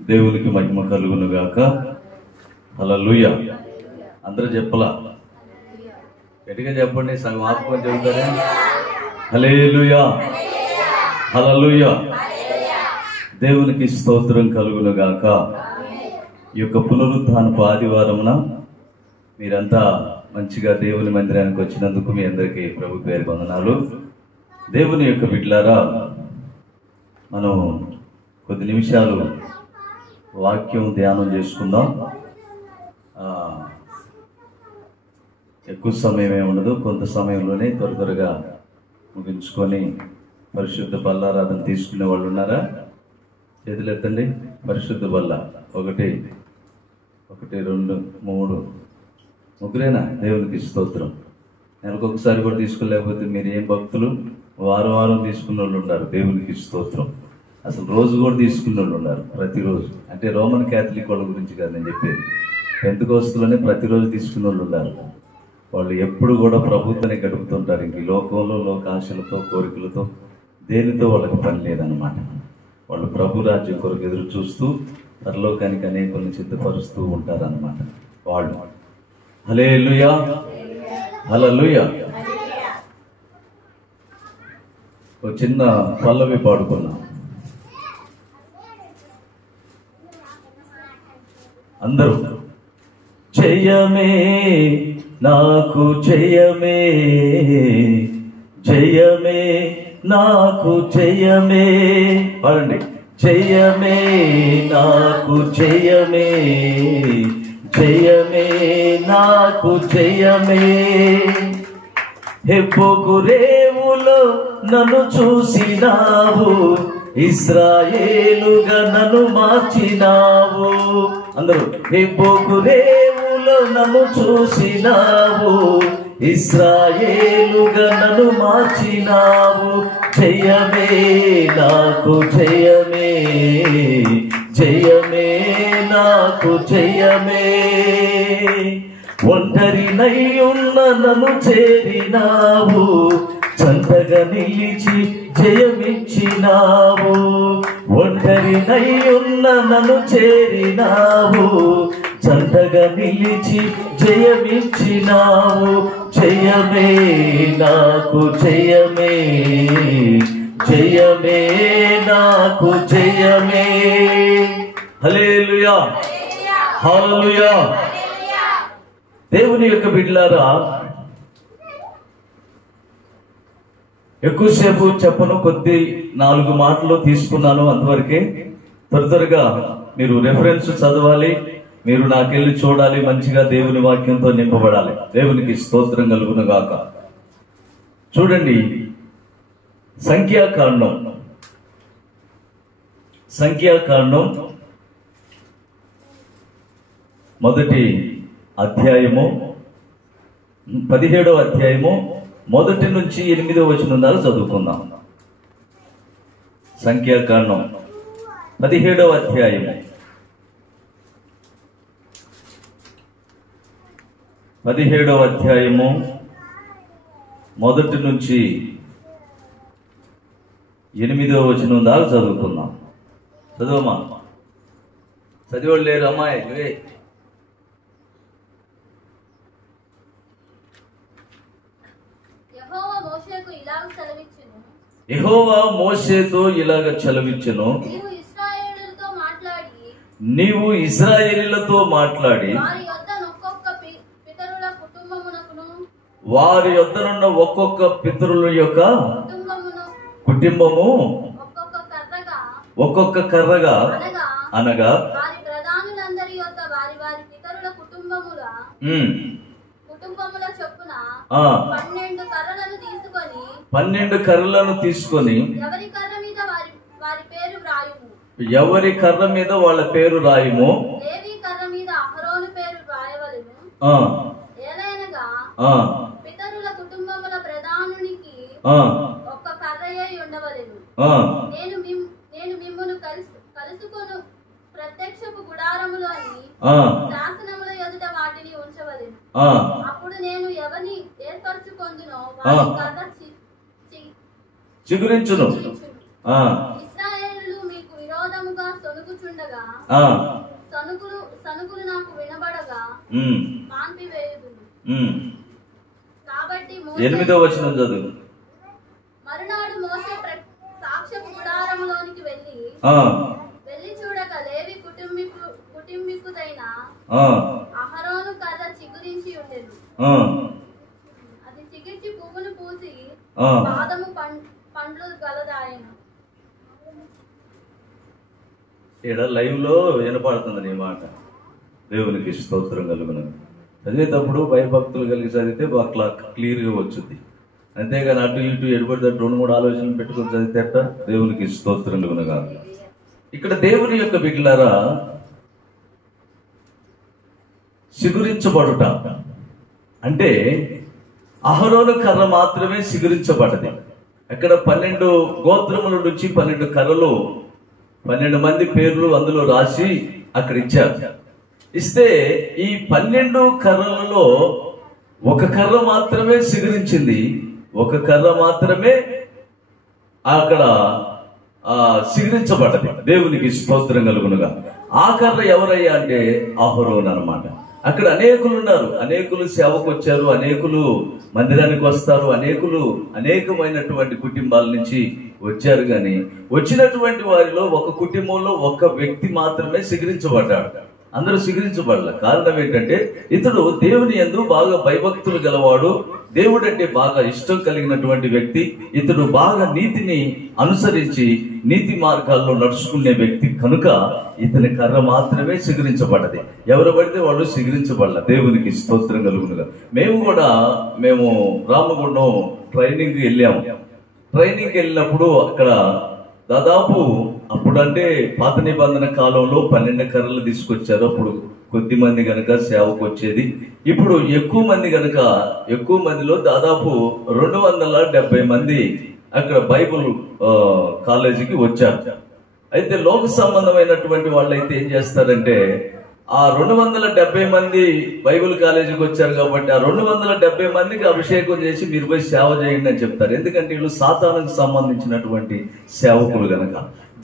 దేవునికి మహిమ కలుగును గాక. హల్లెలూయా. అందరూ చెప్పలా? గట్టిగా చెప్పండి. సగం ఆపుకొని చెబుతారే. హల్లెలూయా, హల్లెలూయా. దేవునికి స్తోత్రం కలుగును గాక. ఈ యొక్క పునరుద్ధానపు ఆదివారమున మీరంతా మంచిగా దేవుని మందిరానికి వచ్చినందుకు మీ అందరికీ ప్రభు పేరు వందనాలు. దేవుని యొక్క బిడ్డలారా, మనం కొద్ది నిమిషాలు వాక్యం ధ్యానం చేసుకుందాం. ఎక్కువ సమయం ఏమి ఉండదు, కొంత సమయంలోనే త్వరగా ముగించుకొని పరిశుద్ధ బల్లారాధన తీసుకునే వాళ్ళు ఉన్నారా? చేతులు ఎత్తండి. పరిశుద్ధ బల్ల 1 2 3 ముగ్గురేనా? దేవునికి స్తోత్రం. నెలకొకసారి కూడా తీసుకోలేకపోతే మీరు ఏం భక్తులు? వారం తీసుకున్న వాళ్ళు ఉన్నారు. దేవునికి స్తోత్రం. అసలు రోజు కూడా తీసుకున్న వాళ్ళు ఉన్నారు, ప్రతిరోజు. అంటే రోమన్ క్యాథలిక్ వాళ్ళ గురించి కాదు నేను చెప్పేది. పెంతెకోస్తులోనే ప్రతిరోజు తీసుకున్న వాళ్ళు ఉన్నారు. వాళ్ళు ఎప్పుడు కూడా ప్రభుత్వాన్ని గడుపుతుంటారు. ఇంక లోకంలో లోకాశలతో కోరికలతో దేనితో వాళ్ళకి పని లేదన్నమాట. వాళ్ళు ప్రభు రాజ్యం కొరకు ఎదురు చూస్తూ పరలోకానికి అనేకులను సిద్ధపరుస్తూ ఉంటారన్నమాట వాళ్ళు. హల్లెలూయా, హల్లెలూయా. ఒక చిన్న పల్లవి పాడుకున్నాం అందరూ. జయమే నాకు జయమే, జయమే నాకు జయమే. పాడండి. జయమే నాకు జయమే, జయమే నాకు జయమే. హెబ్బోకు రేవులో నన్ను చూసినావు, ఇశ్రాయేలుగా నన్ను మార్చినావు. అందరూ. హెబ్బోకు రేవులో నన్ను చూసినావు, ఇశ్రాయేలుగా నన్ను మార్చినావు. జయమే నాకు జయమే, జయమే నాకు జయమే. ఒంటరినై ఉన్న నన్ను చేరినావు, చందగా నిలిచి జయమిచ్చినావు. ఒంటరినై ఉన్న నన్ను చేరినావు, చందగా నిలిచి జయమిచ్చినావు. జయమే నాకు జయమే, జయమే నాకు జయమే. హల్లెలూయా, హల్లెలూయా. దేవుని యొక్క బిడ్డలారా, ఎక్కువసేపు చెప్పను, కొద్ది 4 మాటలు తీసుకున్నాను అంతవరకే. త్వరగా మీరు రెఫరెన్స్ చదవాలి, మీరు నాకెళ్ళి చూడాలి, మంచిగా దేవుని వాక్యంతో నింపబడాలి. దేవునికి స్తోత్రం కలుగును గాక. చూడండి, సంఖ్యాకాండం 1వ అధ్యాయము 17వ అధ్యాయము 1 నుంచి 8వ వచనం దాకా చదువుకుందాం. సంఖ్యాకాండం 17వ అధ్యాయము 1 నుంచి 8వ వచనం దాకా చదువుకుందాం. చదువమ్మా. చదివాడు లేరు అమ్మాయి. యెహోవా మోషేతో ఇలాగ సెలవిచ్చెను, నీవు ఇశ్రాయేలీయులతో మాట్లాడి వారి యొద్దనున్న ఒక్కొక్క పితరుల యొక్క కుటుంబము ఒక్కొక్క కర్రగా అనగా 12 కర్రలను తీసుకొని ఎవరి కర్ర మీద వాళ్ళ పేరు రాయుము. కుటుంబముల ప్రధానునికి ఒక్క కర్రయై ఉండవలెను. నేను మిమ్మును కలుసుకొను ప్రత్యక్షపు గుడారములోని శాసనముల ఎదుట వాటిని ఉంచవలెను. అప్పుడు నేను ఎవరిని ఏర్పరచుకొందునో వారి కర్ర చిగురించును. ఇశ్రాయేలు మీకు విరోధముగా సొనుగు పలుకుచుండగా సనుకులు నాకు వినబడగా మాన్పివేయుదును. కాబట్టి 8వ వచనం చదువు. మరునాడు మోషే సాక్ష్యపు గుడారములోనికి వెళ్ళి చూడగా లేవి కుటుంబీకుడైన అహరోను కర్ర చిగురించి ఉండెను. అది చిగిర్చి పువ్వును పూసి బాదము పండ్లు గలదాయను. ఇక్కడ లైవ్ లో వినపడుతుంది నీ మాట. దేవునికి స్తోత్రం కలుగును. చదివేటప్పుడు భయభక్తులు కలిగి చదివితే బాగా క్లియర్గా వచ్చింది. అంతేగాని అటు ఇటు ఎడబడితే 2-3 ఆలోచనలు పెట్టుకుని చదివితేట దేవునికి స్తోత్రం కలుగును కాదు. ఇక్కడ దేవుని యొక్క బిడ్డలారా, సిగురించబడుట అంటే అహరోను కర్ర మాత్రమే సిగురించబడది. అక్కడ 12 గోత్రముల నుంచి 12 కర్రలు, 12 మంది పేర్లు అందులో రాసి అక్కడ ఇచ్చారు. ఇస్తే ఈ 12 కర్రలలో ఒక కర్ర మాత్రమే సిగురించింది, ఒక కర్ర మాత్రమే అక్కడ సిగురించబడ్డది. దేవునికి స్తోత్రం కలుగునుగా. ఆ కర్ర ఎవరయ్యా అంటే అహరోను అన్నమాట. అక్కడ అనేకులు ఉన్నారు, అనేకులు సేవకు వచ్చారు, అనేకులు మందిరానికి వస్తారు, అనేకమైనటువంటి కుటుంబాల నుంచి వచ్చారు. కానీ వచ్చినటువంటి వారిలో ఒక కుటుంబంలో ఒక వ్యక్తి మాత్రమే సిగురించబడ్డాడు. అందరూ సిగురించబడాల. కారణం ఏంటంటే ఇతడు దేవుని యందు బాగా భయభక్తులు గలవాడు, దేవుడు అంటే బాగా ఇష్టం కలిగినటువంటి వ్యక్తి. ఇతడు బాగా నీతిని అనుసరించి నీతి మార్గాల్లో నడుచుకునే వ్యక్తి కనుక ఇతని కర్ర మాత్రమే సిగురించబడ్డది. ఎవరు పడితే వాళ్ళు సిగురించబడాల. దేవునికి స్తోత్రం కలుగునుగా. మేము రామగుండం ట్రైనింగ్ వెళ్ళాము. ట్రైనింగ్కి వెళ్ళినప్పుడు అక్కడ దాదాపు అప్పుడంటే పాత నిబంధన కాలంలో 12 కర్రలు తీసుకొచ్చారు. అప్పుడు కొద్ది మంది గనక సేవకు వచ్చేది. ఇప్పుడు ఎక్కువ మందిలో దాదాపు 270 మంది అక్కడ బైబుల్ కాలేజీకి వచ్చారు. అయితే లోక సంబంధమైనటువంటి వాళ్ళైతే ఏం చేస్తారంటే ఆ 270 మంది బైబిల్ కాలేజీకి వచ్చారు కాబట్టి ఆ 270 మందికి అభిషేకం చేసి మీరు పోయి సేవ చేయండి అని చెప్తారు. ఎందుకంటే వీళ్ళు సాతానుకు సంబంధించినటువంటి సేవకులు గనక.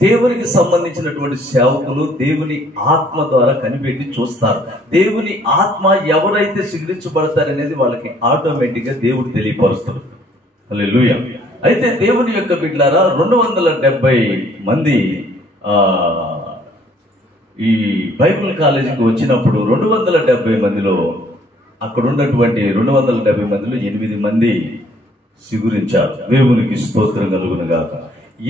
దేవునికి సంబంధించినటువంటి సేవకులు దేవుని ఆత్మ ద్వారా కనిపెట్టి చూస్తారు. దేవుని ఆత్మ ఎవరైతే సిగురించబడతారనేది వాళ్ళకి ఆటోమేటిక్ గా దేవుడు తెలియపరుస్తారు. హల్లెలూయా. అయితే దేవుని యొక్క బిడ్డలారా, 270 మంది ఈ బైబిల్ కాలేజీకి వచ్చినప్పుడు 270 మందిలో అక్కడ ఉన్నటువంటి 270 మందిలో 8 మంది సిగురించారు. దేవునికి స్తోత్రం కలుగును గాక.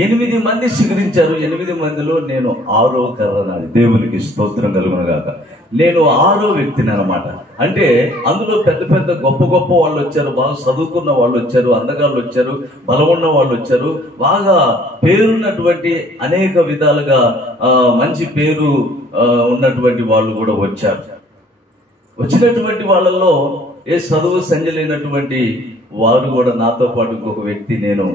8 మంది సిగురించారు. 8 మందిలో నేను 6వ కర్ర నాది. దేవునికి స్తోత్రం కలుగును గాక. నేను 6వ వ్యక్తిని అన్నమాట. అంటే అందులో పెద్ద గొప్ప వాళ్ళు వచ్చారు, బాగా చదువుకున్న వాళ్ళు వచ్చారు, అందగాళ్ళు వచ్చారు, బలమున్న వాళ్ళు వచ్చారు, బాగా పేరున్నటువంటి అనేక విధాలుగా మంచి పేరు ఉన్నటువంటి వాళ్ళు కూడా వచ్చారు. వచ్చినటువంటి వాళ్ళల్లో ఏ చదువు సంజలైనటువంటి వారు కూడా నాతో పాటు ఇంకొక వ్యక్తి, నేను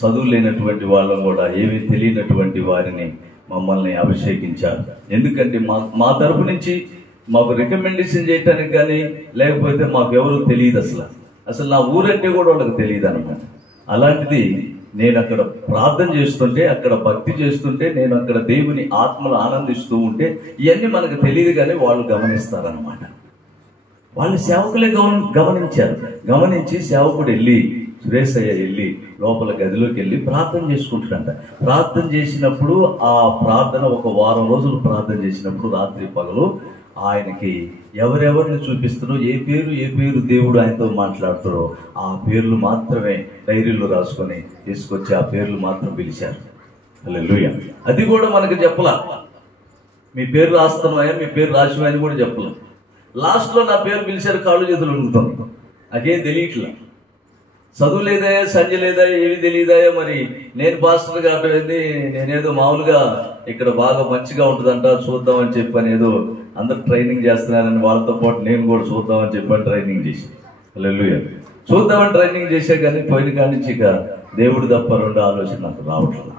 చదువు లేనటువంటి వాళ్ళం కూడా ఏమీ తెలియనటువంటి వారిని మమ్మల్ని అభిషేకించారు. ఎందుకంటే మా తరపు నుంచి మాకు రికమెండేషన్ చేయటానికి కానీ లేకపోతే మాకు ఎవరు తెలియదు. అసలు నా ఊరంటే కూడా వాళ్ళకి తెలియదు అనమాట. అలాంటిది నేను అక్కడ ప్రార్థన చేస్తుంటే, అక్కడ భక్తి చేస్తుంటే, నేను అక్కడ దేవుని ఆత్మలు ఆనందిస్తూ ఉంటే ఇవన్నీ మనకు తెలియదు కానీ వాళ్ళు గమనిస్తారనమాట. వాళ్ళు సేవకులే గమనించి సేవకుడు వెళ్ళి, సురేశయ్య వెళ్ళి లోపల గదిలోకి వెళ్ళి ప్రార్థన చేసుకుంటాడంట. ప్రార్థన చేసినప్పుడు ఆ ప్రార్థన ఒక వారం రోజులు ప్రార్థన చేసినప్పుడు రాత్రి పగలు ఆయనకి ఎవరెవరిని చూపిస్తారో, ఏ పేరు దేవుడు ఆయనతో మాట్లాడుతారో ఆ పేర్లు మాత్రమే డైరీలో రాసుకొని తీసుకొచ్చి ఆ పేర్లు మాత్రం పిలిచారు. హల్లెలూయా. అది కూడా మనకు చెప్పలా, మీ పేరు రాస్తున్నాయా, మీ పేరు రాసివని కూడా చెప్పలా. లాస్ట్ లో నా పేరు పిలిచారు, కాళ్ళు చేతులు వణుకుతాం. నాకేం తెలియట్లా, చదువు లేదా, సంజయ్ లేదా, ఏమి తెలియదాయా. మరి నేను పాస్టర్ కాబట్టి నేనేదో మామూలుగా ఇక్కడ బాగా మంచిగా ఉంటుందంట చూద్దామని చెప్పని ఏదో అందరు ట్రైనింగ్ చేస్తున్నారని వాళ్ళతో పాటు నేను కూడా చూద్దామని చెప్పని ట్రైనింగ్ చేసి, హల్లెలూయా, చూద్దామని ట్రైనింగ్ చేసే కానీ పోయిన కాడి నుంచి ఇక దేవుడు తప్ప 2 ఆలోచన నాకు రావట్లా,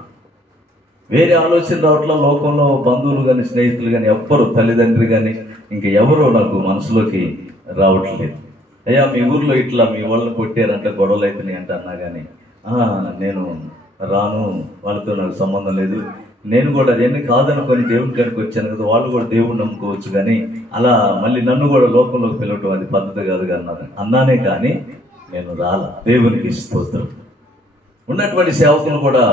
వేరే ఆలోచన రావట్లా. లోకంలో బంధువులు కానీ స్నేహితులు కానీ ఎవ్వరు, తల్లిదండ్రులు కానీ ఇంకా ఎవరో నాకు మనసులోకి రావట్లేదు. అయ్యా మీ ఊర్లో ఇట్లా మీ వాళ్ళని కొట్టారంట, గొడవలు అవుతున్నాయి అంటే అన్నా కానీ నేను రాను, వాళ్ళతో నాకు సంబంధం లేదు, నేను కూడా అదేంటి కాదనుకొని దేవుని కాడికి వచ్చాను కదా, వాళ్ళు కూడా దేవుడిని నమ్ముకోవచ్చు, కానీ అలా మళ్ళీ నన్ను కూడా లోకంలోకి పిలవటం అది పద్ధతి కాదు అన్నానే కానీ నేను రాలా. దేవునికి స్తోత్రం. ఉన్నటువంటి సేవకులు కూడా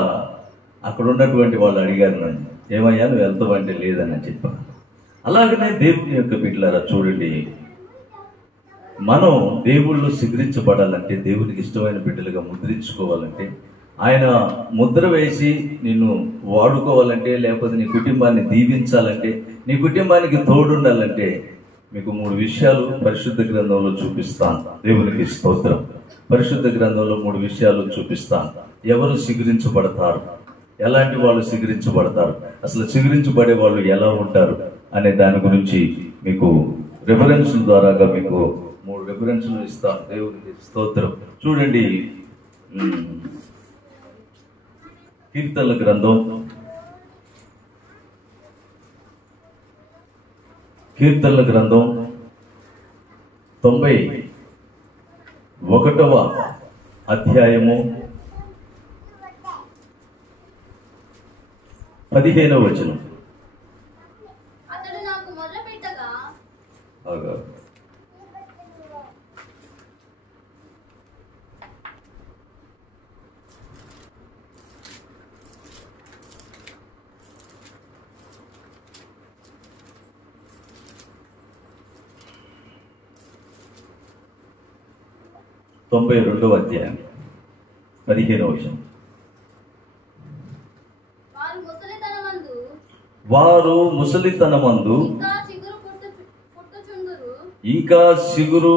అక్కడ ఉన్నటువంటి వాళ్ళు అడిగారు నన్ను, ఏమయ్యా నువ్వు వెళ్తావంటే లేదని చెప్పాను. అలాగనే దేవుని యొక్క బిడ్డలారా చూడండి, మనం దేవుళ్ళు స్వీకరించబడాలంటే, దేవునికి ఇష్టమైన బిడ్డలుగా ముద్రించుకోవాలంటే, ఆయన ముద్ర వేసి నిన్ను వాడుకోవాలంటే, లేకపోతే నీ కుటుంబాన్ని దీవించాలంటే, నీ కుటుంబానికి తోడుండాలంటే మీకు 3 విషయాలు పరిశుద్ధ గ్రంథంలో చూపిస్తాను. దేవునికి స్తోత్రం. పరిశుద్ధ గ్రంథంలో 3 విషయాలు చూపిస్తాను. ఎవరు స్వీకరించబడతారు, ఎలాంటి వాళ్ళు స్వీకరించబడతారు, అసలు స్వీకరించబడే వాళ్ళు ఎలా ఉంటారు అనే దాని గురించి మీకు రిఫరెన్స్ల ద్వారాగా మీకు 3 రిఫరెన్స్లు ఇస్తాను. దేవునికి స్తోత్రం. చూడండి, కీర్తనల గ్రంథం 91వ అధ్యాయము 15వ వచనం. అతడు నాకు మొర్రపెట్టగా తొంభై 92వ అధ్యాయం 15వ వచనం. వారు ముసలితనమందు ఇంకా చిగురు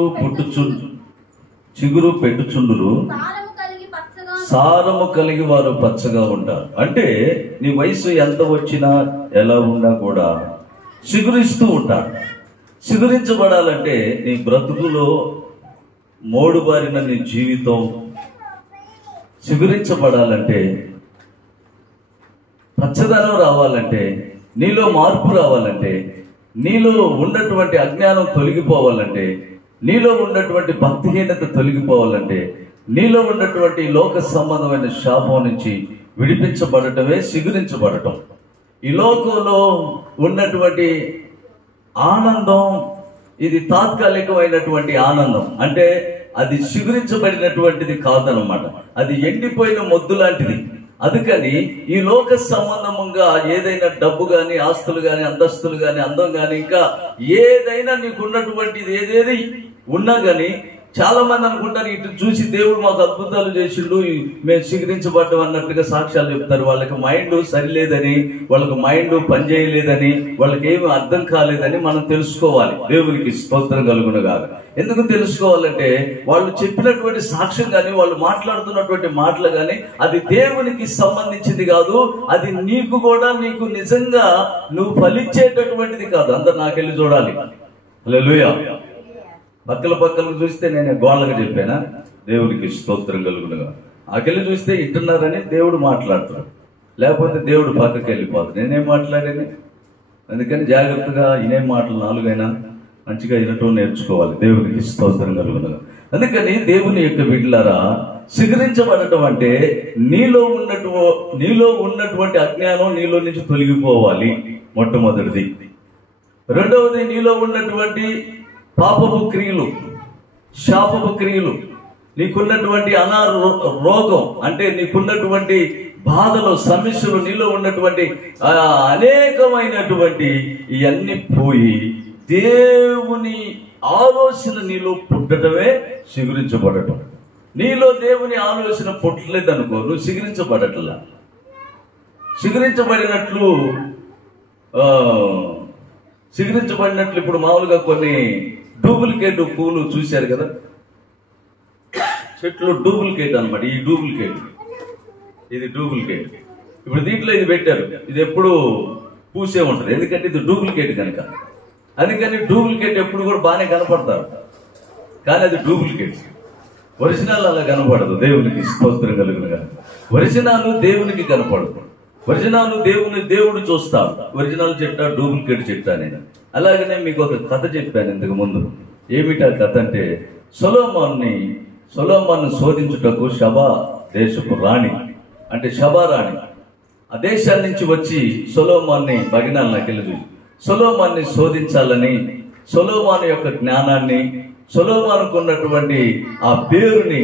పెట్టుచుండురు, సారము కలిగి వారు పచ్చగా ఉంటారు. అంటే నీ వయసు ఎంత వచ్చినా ఎలా ఉన్నా కూడా చిగురిస్తూ ఉంటారు. చిగురించబడాలంటే నీ బ్రతుకులో మోడుబారిన నీ జీవితం చిగురించబడాలంటే, పచ్చదనం రావాలంటే, నీలో మార్పు రావాలంటే, నీలో ఉన్నటువంటి అజ్ఞానం తొలగిపోవాలంటే, నీలో ఉన్నటువంటి భక్తిహీనత తొలగిపోవాలంటే, నీలో ఉన్నటువంటి లోక సంబంధమైన శాపం నుంచి విడిపించబడటమే చిగురించబడటం. ఈ లోకంలో ఉన్నటువంటి ఆనందం ఇది తాత్కాలికమైనటువంటి ఆనందం. అంటే అది చిగురించబడినటువంటిది కాదనమాట. అది ఎండిపోయిన మొద్దు లాంటిది. అందుకని ఈ లోక సంబంధంగా ఏదైనా డబ్బు గాని, ఆస్తులు గాని, అంతస్తులు గాని, అందం గాని, ఇంకా ఏదైనా నీకున్నటువంటిది ఏదేది ఉన్నా గాని, చాలా మంది అనుకుంటారు ఇటు చూసి దేవుడు మాకు అద్భుతాలు చేసిండు, మేము స్వీకరించబడ్డం అన్నట్టుగా సాక్ష్యాలు చెప్తారు. వాళ్ళకి మైండ్ సరిలేదని, వాళ్ళకి మైండ్ పనిచేయలేదని, వాళ్ళకి ఏమి అర్థం కాలేదని మనం తెలుసుకోవాలి. దేవునికి స్తోత్రం కలుగును గాక. ఎందుకు తెలుసుకోవాలంటే, వాళ్ళు చెప్పినటువంటి సాక్ష్యం కానీ, వాళ్ళు మాట్లాడుతున్నటువంటి మాటలు కానీ అది దేవునికి సంబంధించింది కాదు. అది నీకు కూడా, నీకు నిజంగా నువ్వు ఫలించేటటువంటిది కాదు. అందరు నాకెళ్ళి చూడాలి. హల్లెలూయా. పక్కలకు చూస్తే నేను గోళ్ళగా చెప్పానా? దేవునికి స్తోత్రం కలుగునుగా. ఆకెళ్ళి చూస్తే ఇంటున్నారని దేవుడు మాట్లాడుతున్నాడు, లేకపోతే దేవుడు పక్కకి వెళ్ళిపోతాడు. నేనేం మాట్లాడాను? అందుకని జాగ్రత్తగా ఇనేం మాటలు 4 అయినా మంచిగా వినటం నేర్చుకోవాలి. దేవునికి స్తోత్రం కలుగునుగా. అందుకని దేవుని యొక్క బిడ్డలారా, స్వీకరించబడటం అంటే నీలో ఉన్నటువంటి అజ్ఞానం నీలో నుంచి తొలగిపోవాలి, మొట్టమొదటిది. రెండవది, నీలో ఉన్నటువంటి పాపపు క్రియలు, శాపపు క్రియలు, నీకున్నటువంటి రోగం అంటే నీకున్నటువంటి బాధలు, సమస్యలు, నీలో ఉన్నటువంటి అనేకమైనటువంటి ఇవన్నీ పోయి దేవుని ఆలోచన నీలో పుట్టడమే చిగురించబడటం. నీలో దేవుని ఆలోచన పుట్టలేదనుకో, నువ్వు చిగురించబడట్లా. చిగురించబడినట్లు ఇప్పుడు మామూలుగా కొన్ని డూప్లికేట్ పూలు చూశారు కదా, చెట్లు డూప్లికేట్ అనమాట. ఈ డూప్లికేట్, ఇది డూప్లికేట్. ఇప్పుడు దీంట్లో ఇది పెట్టారు, ఇది ఎప్పుడు పూసే ఉంటుంది, ఎందుకంటే ఇది డూప్లికేట్ కనుక. అందుకని డూప్లికేట్ ఎప్పుడు కూడా బాగానే కనపడతారు, కానీ అది డూప్లికేట్. ఒరిజినల్ అలా కనపడదు. దేవునికి స్తోత్రం కలుగునుగా. ఒరిజినల్ దేవునికి కనపడదు. ఒరిజినల్ దేవుడు చూస్తాడు. ఒరిజినల్ చెట్టా డూప్లికేట్ చెట్టా? నేను అలాగనే మీకు ఒక కథ చెప్పాను ఇంతకు ముందు. ఏమిటా కథ అంటే, సొలొమోను శోధించుటకు షబా దేశపు రాణి, అంటే షబా రాణి, ఆ దేశాల నుంచి వచ్చి సొలొమోన్ని భగినాలు నాకెళ్ళి చూసి సొలొమోన్ని శోధించాలని, సొలొమోను యొక్క జ్ఞానాన్ని, సొలొమోనుకు ఉన్నటువంటి ఆ పేరుని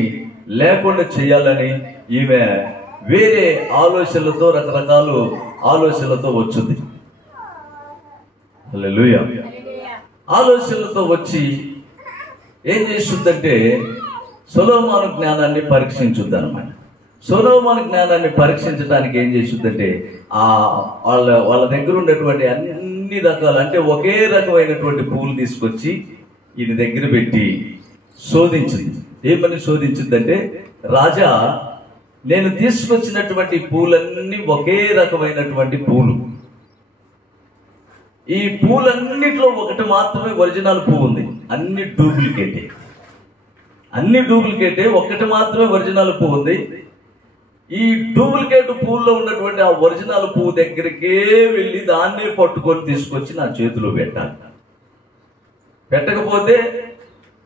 లేకుండా చేయాలని ఈమె వేరే ఆలోచనలతో, రకరకాల ఆలోచనలతో వచ్చింది. హల్లెలూయా. ఆలోచనలతో వచ్చి ఏం చేస్తుందంటే సొలొమోను జ్ఞానాన్ని పరీక్షించుద్ది అనమాట. సొలొమోను జ్ఞానాన్ని పరీక్షించడానికి ఏం చేస్తుందంటే వాళ్ళ దగ్గర ఉన్నటువంటి అన్ని రకాలు, అంటే ఒకే రకమైనటువంటి పువ్వులు తీసుకొచ్చి ఈయన దగ్గర పెట్టి శోధించింది. ఏమని శోధించిందంటే, రాజా, నేను తీసుకొచ్చినటువంటి పూలన్నీ ఒకే రకమైనటువంటి పూలు, ఈ పూలన్నిట్లో ఒకటి మాత్రమే ఒరిజినల్ పువ్వు ఉంది, అన్ని డూప్లికేటే, ఒక్కటి మాత్రమే ఒరిజినల్ పువ్వు ఉంది. ఈ డూప్లికేట్ పువ్వుల్లో ఉన్నటువంటి ఆ ఒరిజినల్ పువ్వు దగ్గరికే వెళ్ళి దాన్నే పట్టుకొని తీసుకొచ్చి నా చేతిలో పెట్టాలి. పెట్టకపోతే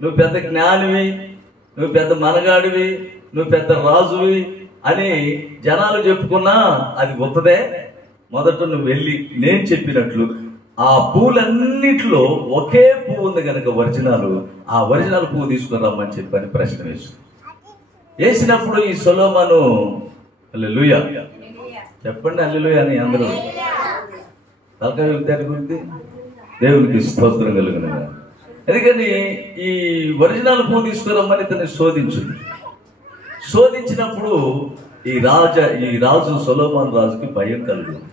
నువ్వు పెద్ద జ్ఞానివి, నువ్వు పెద్ద మనగాడివి, నువ్వు పెద్ద రాజువి అని జనాలు చెప్పుకున్నా అది గొప్పదే. మొదట నువ్వు వెళ్ళి నేను చెప్పినట్లు ఆ పూలన్నిట్లో ఒకే పువ్వు ఉంది కనుక ఆ ఒరిజినల్ పువ్వు తీసుకురమ్మని చెప్పని ప్రశ్న వేసినప్పుడు ఈ సొలొమోను, హల్లెలూయా చెప్పండి, హల్లెలూయా అని అందరూ తలకాయ విద్యార్థి గురించి దేవునికి స్తోత్రం కలుగును. ఎందుకని ఈ ఒరిజినల్ పువ్వు తీసుకురమ్మని ఇతన్ని శోధించినప్పుడు ఈ రాజు సొలొమోను రాజుకి భయం కలుగుతుంది.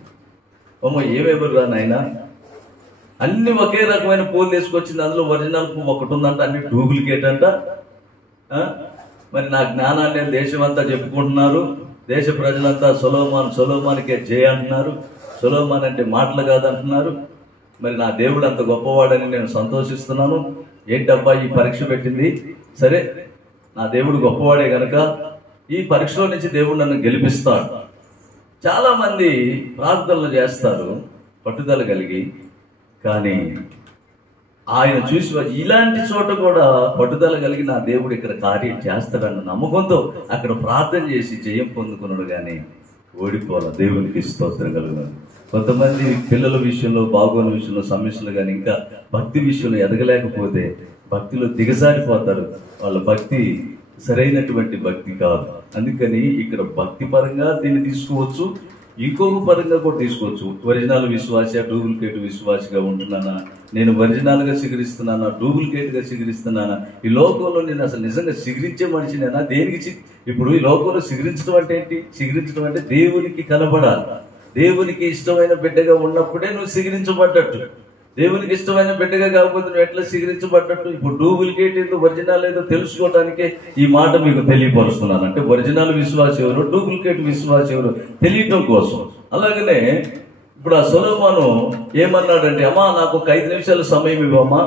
అమ్మో, ఏమేమరా నాయనా, అన్ని ఒకే రకమైన పూలు తీసుకొచ్చింది, అందులో ఒరిజినల్ పువ్వు ఒకటి ఉందంట, అన్ని డూప్లికేట్ అంట. మరి నా జ్ఞానాన్ని దేశమంతా చెప్పుకుంటున్నారు, దేశ ప్రజలంతా సొలొమోనుకే జయ అంటున్నారు, సొలొమోను అంటే మాటలు కాదంటున్నారు. మరి నా దేవుడు అంత గొప్పవాడని నేను సంతోషిస్తున్నాను. ఏంటబ్బా ఈ పరీక్ష పెట్టింది? సరే, నా దేవుడు గొప్పవాడే గనక ఈ పరీక్షలో నుంచి దేవుడు నన్ను గెలిపిస్తాడు. చాలా మంది ప్రార్థనలు చేస్తారు పట్టుదల కలిగి, కానీ ఆయన చూసి ఇలాంటి చోట కూడా పట్టుదల కలిగి నా దేవుడు ఇక్కడ కార్యం చేస్తాడన్న నమ్మకంతో అక్కడ ప్రార్థన చేసి జయం పొందుకున్నాడు, కానీ ఓడిపోవాలి. దేవునికి స్తోత్రం కలుగును. కొంతమంది పిల్లల విషయంలో, బాగోని విషయంలో సమస్యలు, కానీ ఇంకా భక్తి విషయంలో ఎదగలేకపోతే భక్తిలో దిగజారిపోతారు. వాళ్ళ భక్తి సరైనటువంటి భక్తి కాదు. అందుకని ఇక్కడ భక్తి పరంగా దీన్ని తీసుకోవచ్చు, ఇంకొక పరంగా కూడా తీసుకోవచ్చు. ఒరిజినల్ విశ్వాస, డూప్లికేట్ విశ్వాసగా ఉంటున్నానా, నేను ఒరిజినల్ గా సిగరిస్తున్నానా, డూప్లికేట్ గా సిగరిస్తున్నానా, ఈ లోకంలో నేను అసలు నిజంగా సిగరించే మనిషినేనా, దేనికి ఇప్పుడు ఈ లోకంలో సిగరించడం అంటే ఏంటి? సిగరించడం అంటే దేవునికి కనబడాలి. దేవునికి ఇష్టమైన బిడ్డగా ఉన్నప్పుడే నువ్వు సిగరించబడ్డట్టు. దేవునికి ఇష్టమైన బిడ్డగా కాకపోతే నువ్వు ఎట్లా సిగరించబడ్డట్టు? ఇప్పుడు డూప్లికేట్ ఏదో ఒరిజినల్ ఏదో తెలుసుకోవడానికే ఈ మాట మీకు తెలియపరుస్తున్నాను. అంటే ఒరిజినల్ విశ్వాసం ఎవరు, డూప్లికేట్ విశ్వాసం ఎవరు తెలియటం కోసం. అలాగనే ఇప్పుడు ఆ సొలొమోను ఏమన్నాడంటే, అమ్మా నాకు ఒక 5 నిమిషాల సమయం ఇవ్వమ్మా,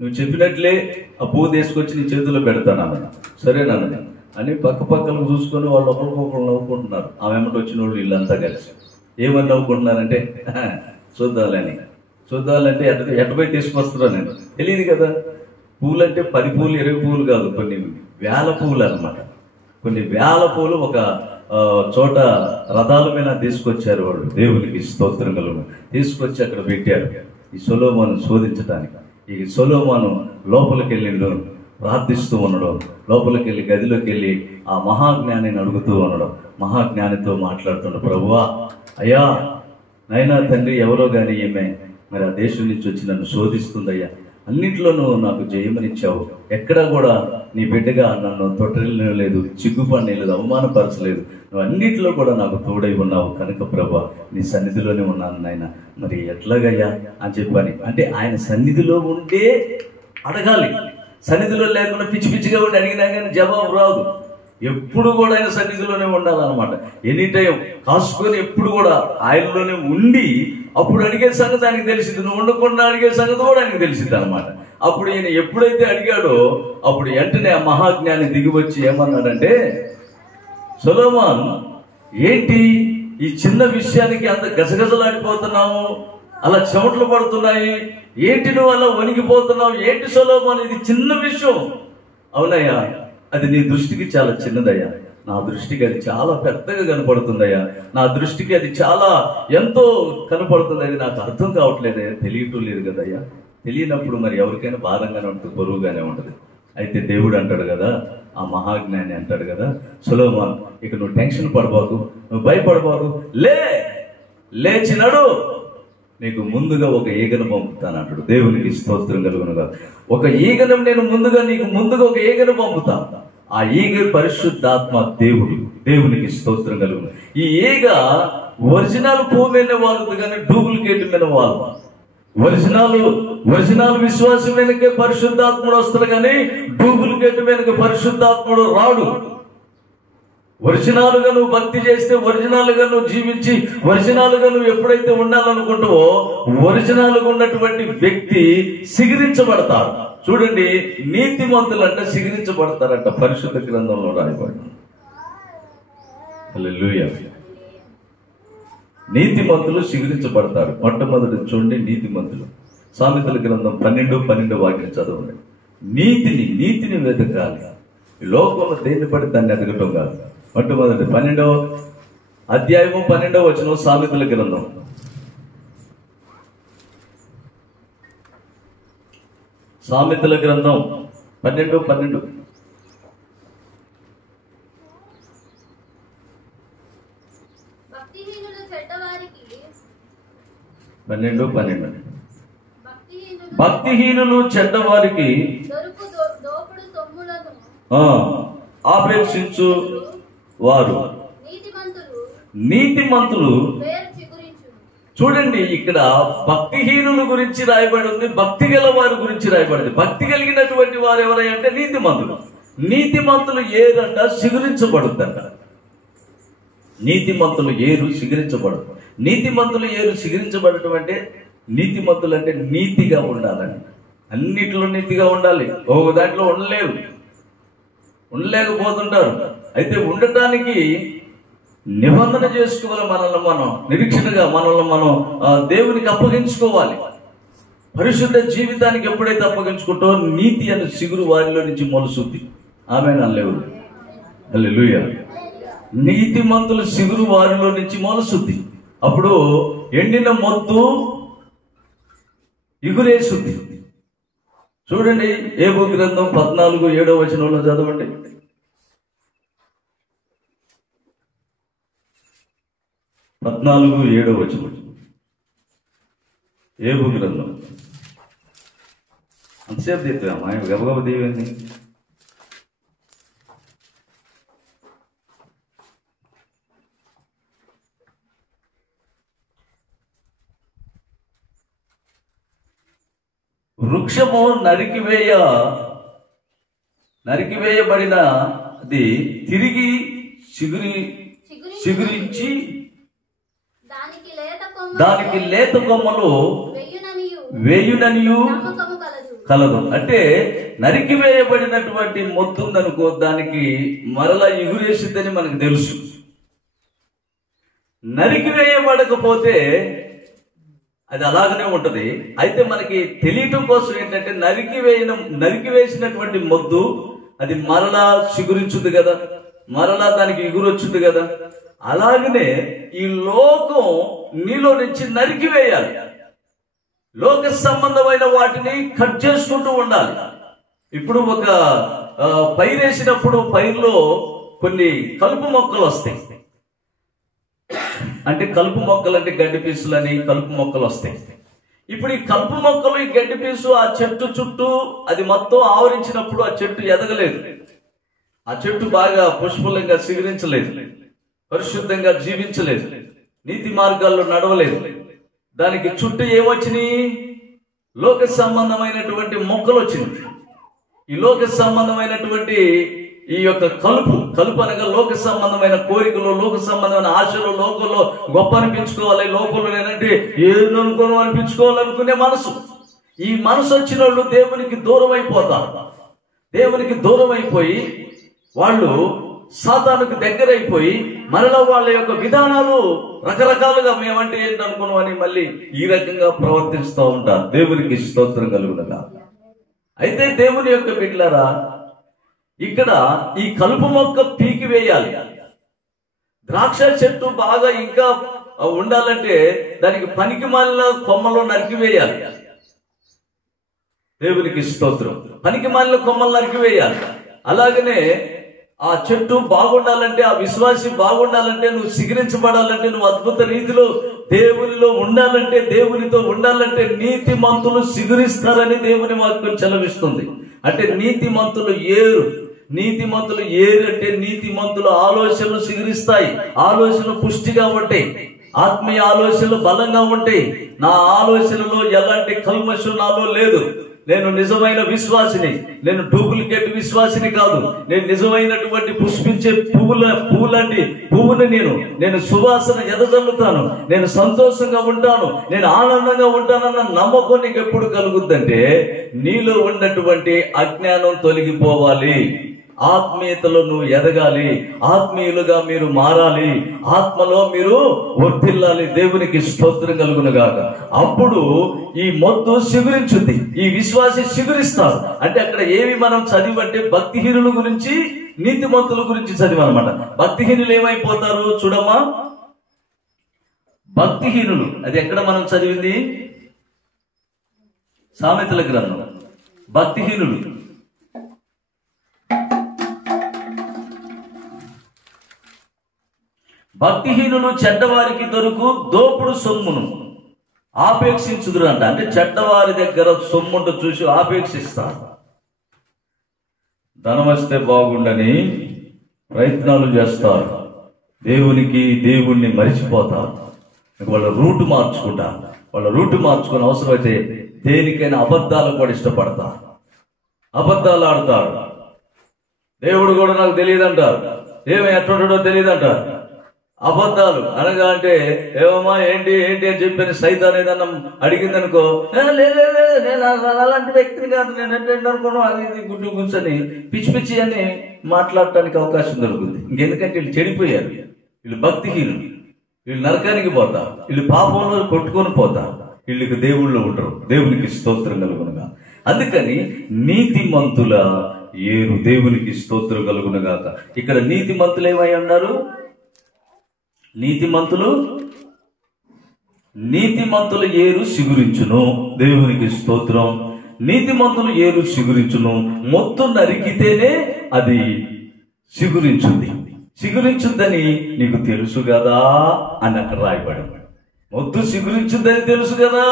నువ్వు చెప్పినట్లే ఆ పువ్వు తీసుకొచ్చి నీ చేతిలో పెడతాను. సరేనన్న అని పక్కపక్కలు చూసుకొని వాళ్ళు ఒకరికొకరు నవ్వుకుంటున్నారు. ఆమె వెంబడి వచ్చిన వాళ్ళు వీళ్ళంతా కలిసి ఏమని నవ్వుకుంటున్నారంటే, చూద్దాలంటే ఎటుపోయి తీసుకొస్తున్నా నేను తెలియదు కదా. పూలు అంటే 10 పూలు 20 పూలు కాదు, కొన్ని వేల పూలు అనమాట. కొన్ని వేల పూలు ఒక చోట రథాల మీద తీసుకొచ్చారు వాళ్ళు. దేవునికి స్తోత్రం కలుగును. తీసుకొచ్చి అక్కడ పెట్టారు ఈ సొలొమోను శోధించడానికి. ఈ సొలొమోను లోపలికి వెళ్ళిండు, ప్రార్థిస్తూ ఉండడం, లోపలికి వెళ్ళి గదిలోకి వెళ్ళి ఆ మహాజ్ఞానిని అడుగుతూ ఉండడం, మహాజ్ఞానితో మాట్లాడుతుండ, ప్రభువా, అయ్యా, నైనా తండ్రి, ఎవరో కానీ ఈమె మరి ఆ దేశం నుంచి వచ్చి నన్ను శోధిస్తుందయ్యా, అన్నింటిలోనూ నాకు జయమనిచ్చావు, ఎక్కడా కూడా నీ బిడ్డగా నన్ను తొట్టలేదు, చిగ్గుపడలేదు, అవమానపరచలేదు, నువ్వు అన్నింటిలో కూడా నాకు తోడై ఉన్నావు కనుక ప్రభా నీ సన్నిధిలోనే ఉన్నాను నాయన, మరి ఎట్లాగయ్యా అని చెప్పని. అంటే ఆయన సన్నిధిలో ఉంటే అడగాలి, సన్నిధిలో లేకుండా పిచ్చి పిచ్చిగా ఉండి అడిగినా కానీ జవాబు రాదు. ఎప్పుడు కూడా ఆయన సన్నిధిలోనే ఉండాలన్నమాట. ఎనీ టైం కాసుకొని ఎప్పుడు కూడా ఆయనలోనే ఉండి అప్పుడు అడిగే సంగతి ఆయనకు తెలిసింది, నువ్వు ఉండకుండా అడిగే సంగతి కూడా ఆయనకు తెలిసింది అనమాట. అప్పుడు ఈయన ఎప్పుడైతే అడిగాడో అప్పుడు వెంటనే ఆ మహాజ్ఞాని దిగి వచ్చి ఏమన్నాడంటే, సొలొమోన్, ఏంటి ఈ చిన్న విషయానికి అంత గజగజలాడిపోతున్నావు, అలా చెమటలు పడుతున్నాయి, ఏంటి నువ్వు అలా వణికిపోతున్నావు, ఏంటి సొలొమోన్ ఇది చిన్న విషయం? అవునయ్యా, అది నీ దృష్టికి చాలా చిన్నదయ్యా, నా దృష్టికి అది చాలా పెద్దగా కనపడుతుందయ్యా, నా దృష్టికి అది చాలా ఎంతో కనపడుతుంది, అది నాకు అర్థం కావట్లేదయ్యా, తెలియటం లేదు కదయ్యా. తెలియనప్పుడు మరి ఎవరికైనా భారంగానే ఉంటుంది, బరువుగానే ఉంటుంది. అయితే దేవుడు అంటాడు కదా, ఆ మహాజ్ఞాని అంటాడు కదా, సొలొమోన్, ఇక నువ్వు టెన్షన్ పడబాకు, నువ్వు భయపడబాకు, లేచినడు, నీకు ముందుగా ఒక ఈగను పంపుతాను అంటాడు. దేవునికి స్తోత్రం కలుగునుగా. ఒక ఈగను నేను నీకు ముందుగా ఒక ఈగను పంపుతాను. ఆ ఈగ పరిశుద్ధాత్మ దేవుడు. దేవునికి స్తోత్రం కలుగును. ఈ ఈగ ఒరిజినల్ పువ్వు మీద వాలుతుంది కానీ డూప్లికేట్ మీద వాళ్ళు. ఒరిజినల్ విశ్వాసం వెనకే పరిశుద్ధాత్ముడు వస్తాడు కానీ డూప్లికేట్ వెనక పరిశుద్ధాత్ముడు రాడు. ఒరిజినల్ గా నువ్వు భక్తి చేస్తే, ఒరిజినల్ గా నువ్వు జీవించి, ఒరిజినల్ గా నువ్వు ఎప్పుడైతే ఉండాలనుకుంటావో ఒరిజినల్ గా ఉన్నటువంటి వ్యక్తి సిగిరించబడతాడు. చూడండి, నీతిమంతులంట సిగిరించబడతారంట, పరిశుద్ధ గ్రంథంలో రాయబడింది. హల్లెలూయా. నీతిమంతులు సిగిరించబడతారు. మొట్టమొదటి చూడండి, నీతిమంతులు. సామెతల గ్రంథం 12:12 వాక్యం చదవండి. నీతిని వెతకాలి. ఈ లోకంలో దేన్ని పడి దాన్ని ఎదగటం కాదు. మొట్టమొదటి 12వ అధ్యాయము 12వ వచనం సామెతల గ్రంథం. సామెతల గ్రంథం 12:12. భక్తిహీనులు చెడ్డవారికి 12:12. భక్తిహీనులు చెడ్డవారికి దోపుడు సొమ్ములను ఆపేక్షించు వారు నీతిమంతులు. చూడండి, ఇక్కడ భక్తిహీనుల గురించి రాయబడి ఉంది, భక్తి గల వారి గురించి రాయబడింది. భక్తి కలిగినటువంటి వారు ఎవరంటే నీతిమంతులు. నీతిమంతులు ఏరంట సిగురించబడుతుందంట. నీతిమంతులు ఏరు సిగురించబడదు. నీతిమంతులు ఏరు సిగురించబడటం అంటే, నీతిమంతులు అంటే నీతిగా ఉండాలని, అన్నిటిలో నీతిగా ఉండాలి. ఒక దాంట్లో ఉండలేకపోతుంటారు. అయితే ఉండటానికి నిబంధన చేసుకోవాలి. మనల్ని మనం నిరీక్షణగా మనం దేవునికి అప్పగించుకోవాలి. పరిశుద్ధ జీవితానికి ఎప్పుడైతే అప్పగించుకుంటో నీతి అనే సిగురు వారిలో నుంచి మొలుసుద్ది. ఆమేన్. హల్లెలూయా. నీతిమంతుల సిగురు వారిలో నుంచి మొలుసుద్ది. అప్పుడు ఎండిన మొద్దు ఇగురేసుద్ది. చూడండి, ఏబు గ్రంథం 14:7 వచనంలో చదవండి. 14:7 వచనం ఏబు గ్రంథం. అంతసేపు తీద్దామా, గబగబ దీవెంది. వృక్షము నరికివేయబడినది తిరిగి చిగురించి దానికి లేత కొమ్మలు వేయుననియు కలదు. అంటే నరికివేయబడినటువంటి మొత్తుందనుకో, దానికి మరలా ఎగురేసిద్దని మనకు తెలుసు. నరికివేయబడకపోతే అది అలాగనే ఉంటది. అయితే మనకి తెలియటం కోసం ఏంటంటే, నరికివేసినటువంటి మొద్దు అది మరలా చిగురించుద్ది కదా, మరలా దానికి ఎగురొచ్చుద్ది కదా. అలాగనే ఈ లోకం నీలో నుంచి నరికివేయాలి. లోక సంబంధమైన వాటిని కట్ చేసుకుంటూ ఉండాలి. ఇప్పుడు ఒక పైరేసినప్పుడు పైరులో కొన్ని కలుపు మొక్కలు వస్తాయి. అంటే కలుపు మొక్కలు అంటే గడ్డి పీసులని కలుపు మొక్కలు వస్తాయి. ఇప్పుడు ఈ కలుపు మొక్కలు, ఈ గడ్డి పీసు ఆ చెట్టు చుట్టూ అది మొత్తం ఆవరించినప్పుడు ఆ చెట్టు ఎదగలేదు, ఆ చెట్టు బాగా పుష్పలంగా సిగురించలేదు, పరిశుద్ధంగా జీవించలేదు, నీతి మార్గాల్లో నడవలేదు. దానికి చుట్టూ ఏమొచ్చినాయి? లోక సంబంధమైనటువంటి మొక్కలు వచ్చినాయి. ఈ లోక సంబంధమైనటువంటి ఈ యొక్క కలుపు అనగా లోక సంబంధమైన కోరికలు, లోక సంబంధమైన ఆశలు, లోకంలో గొప్ప అనిపించుకోవాలి, లోకంలో నేనంటే ఏదనుకోను అనిపించుకోవాలనుకునే మనసు. ఈ మనసు వచ్చిన వాళ్ళు దేవునికి దూరం అయిపోతారు. దేవునికి దూరం అయిపోయి వాళ్ళు సాతానుకు దగ్గరైపోయి మరలా వాళ్ళ యొక్క విధానాలు రకరకాలుగా మేమంటే ఏంటనుకున్నాం అని మళ్ళీ ఈ రకంగా ప్రవర్తిస్తూ ఉంటారు. దేవునికి స్తోత్రం కలుగునగా. అయితే దేవుని యొక్క బిడ్డలారా, ఇక్కడ ఈ కలుపు మొక్క పీకి వేయాలి. ద్రాక్ష చెట్టు బాగా ఇంకా ఉండాలంటే దానికి పనికి మాలిన కొమ్మలు నరికివేయాలి. దేవునికి స్తోత్రం. పనికి మాలిన కొమ్మలు నరికివేయాలి. అలాగనే ఆ చెట్టు బాగుండాలంటే, ఆ విశ్వాసి బాగుండాలంటే, నువ్వు సిగరించబడాలంటే, నువ్వు అద్భుత రీతిలో దేవునిలో ఉండాలంటే, దేవునితో ఉండాలంటే నీతిమంతులు సిగురిస్తారని దేవుని వాక్యం చెలవిస్తుంది. అంటే నీతిమంతులు ఏరు. నీతిమంతులు ఏరు అంటే నీతిమంతుల ఆలోచనలు సిగురిస్తాయి. ఆలోచనలు పుష్టిగా ఉంటాయి. ఆత్మీయ ఆలోచనలు బలంగా ఉంటాయి. నా ఆలోచనలో ఎలాంటి కల్మషం నాలో లేదు. నేను నిజమైన విశ్వాసిని. నేను డూప్లికేట్ విశ్వాసిని కాదు. నేను నిజమైనటువంటి పుష్పించే పువ్వులాంటి పువ్వుని నేను సువాసన ఎదజల్లుతాను. నేను సంతోషంగా ఉంటాను. నేను ఆనందంగా ఉంటానన్న నమ్మకం నీకు ఎప్పుడు కలుగుద్దంటే నీలో ఉన్నటువంటి అజ్ఞానం తొలగిపోవాలి. ఆత్మీయతలో నువ్వు ఎదగాలి. ఆత్మీయులుగా మీరు మారాలి. ఆత్మలో మీరు వర్ధిల్లాలి. దేవునికి స్తోత్రం కలుగునుగాక. అప్పుడు ఈ మొద్దు సిగురించుద్ది. ఈ విశ్వాసి సిగురిస్తారు. అంటే అక్కడ ఏమి మనం చదివంటే భక్తిహీనుల గురించి, నీతిమంతుల గురించి చదివన్నమాట. భక్తిహీనులు ఏమైపోతారు చూడమ్మా. భక్తిహీనులు అది ఎక్కడ మనం చదివింది? సామెతల గ్రంథం. భక్తిహీనులు భక్తిహీనులు చెడ్డవారికి దొరుకు దోపుడు సొమ్మును ఆపేక్షించుదురు అంట. అంటే చెడ్డవారి దగ్గర సొమ్ముంటూ చూసి ఆపేక్షిస్తారు. ధనం వస్తే బాగుండని ప్రయత్నాలు చేస్తారు. దేవుణ్ణి మరిచిపోతారు. వాళ్ళ రూటు మార్చుకుంటారు. వాళ్ళ రూటు మార్చుకుని అవసరమైతే దేనికైనా అబద్ధాలు కూడా ఇష్టపడతారు. అబద్ధాలు ఆడతారు. దేవుడు కూడా నాకు తెలియదంటారు. ఎట్లుంటాడో తెలియదంటారు. అబద్ధాలు అనగా అంటే ఏమమ్మా ఏంటి ఏంటి అని చెప్పి సైతాన్ ఏదన్నా అడిగింది అనుకో, నేను అలాంటి వ్యక్తిని కాదు, నేను ఏంటంటే అనుకోను, అది గుడ్డు కూర్చొని పిచ్చి పిచ్చి అని మాట్లాడటానికి అవకాశం దొరుకుతుంది. ఇంకెందుకంటే వీళ్ళు చెడిపోయారు. వీళ్ళు భక్తిహీనులు. వీళ్ళు నరకానికి పోతారు. వీళ్ళు పాపంలో కొట్టుకొని పోతారు. వీళ్ళకి దేవుళ్ళు ఉండరు. దేవునికి స్తోత్రం కలుగునుగా. అందుకని నీతిమంతుల ఏరు. దేవునికి స్తోత్రం కలుగునుగాక. ఇక్కడ నీతిమంతులు ఏమై ఉన్నారు? నీతిమంతుల ఏరు సిగురించును. దేవునికి స్తోత్రం. నీతిమంతులు ఏరు సిగురించును. మొత్తు నరికితేనే అది సిగురించుద్దని నీకు తెలుసు కదా అని అక్కడ రాయబడి. మొత్తు సిగురించుద్దని తెలుసు కదా.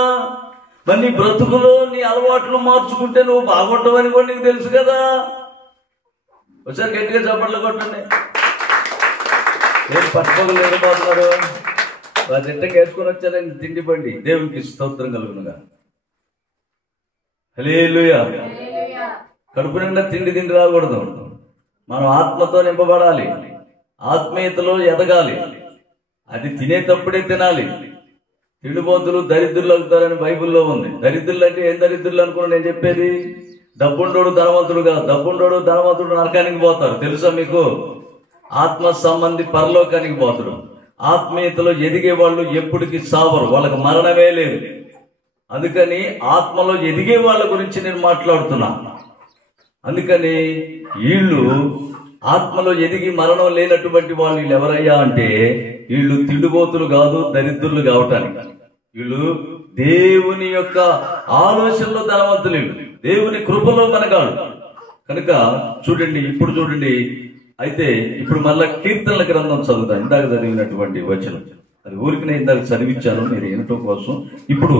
మరి నీ బ్రతుకులో నీ అలవాట్లు మార్చుకుంటే నువ్వు బాగుంటావని కూడా నీకు తెలుసు కదా. ఒకసారి గట్టిగా చప్పట్లు కొట్టండి. ఏం పట్టుకోగలు ఎదురుపోతున్నారు? వారి తిట్టంగా వేసుకొని వచ్చారని తిండి బండి. దేవునికి స్తోత్రం కలుగునుగా. హల్లెలూయా. కడుపు నిండా తిండి రాకూడదు. మనం ఆత్మతో నింపబడాలి. ఆత్మీయతలో ఎదగాలి. అది తినేటప్పుడే తినాలి. తిండిపోతులు దరిద్రులు అవుతారని బైబిల్లో ఉంది. దరిద్రులు అంటే ఏం దరిద్రులు అనుకున్నా నేను చెప్పేది? డబ్బుండోడు ధనవంతుడు కాదు. డబ్బుండోడు ధనవంతుడు నరకానికి పోతారు. తెలుసా మీకు? ఆత్మ సంబంధి పరలోకానికి పోతాడు. ఆత్మీయతలో ఎదిగే వాళ్ళు ఎప్పటికీ సావరు. వాళ్ళకి మరణమే లేదు. అందుకని ఆత్మలో ఎదిగే వాళ్ళ గురించి నేను మాట్లాడుతున్నా. అందుకని వీళ్ళు ఆత్మలో ఎదిగి మరణం లేనటువంటి వాళ్ళు ఎవరయ్యా అంటే వీళ్ళు తిండిపోతులు కాదు, దరిద్రులు కావటానికి. వీళ్ళు దేవుని యొక్క ఆలోచనలో ధనవంతులు. దేవుని కృపలో మనగాడు. కనుక చూడండి, ఇప్పుడు చూడండి. అయితే ఇప్పుడు మళ్ళా కీర్తనల గ్రంథం చదువుతాను. ఇందాక చదివినటువంటి వచనం అది ఊరికి నేను ఇందాక చదివించాను మీరు వినటం కోసం. ఇప్పుడు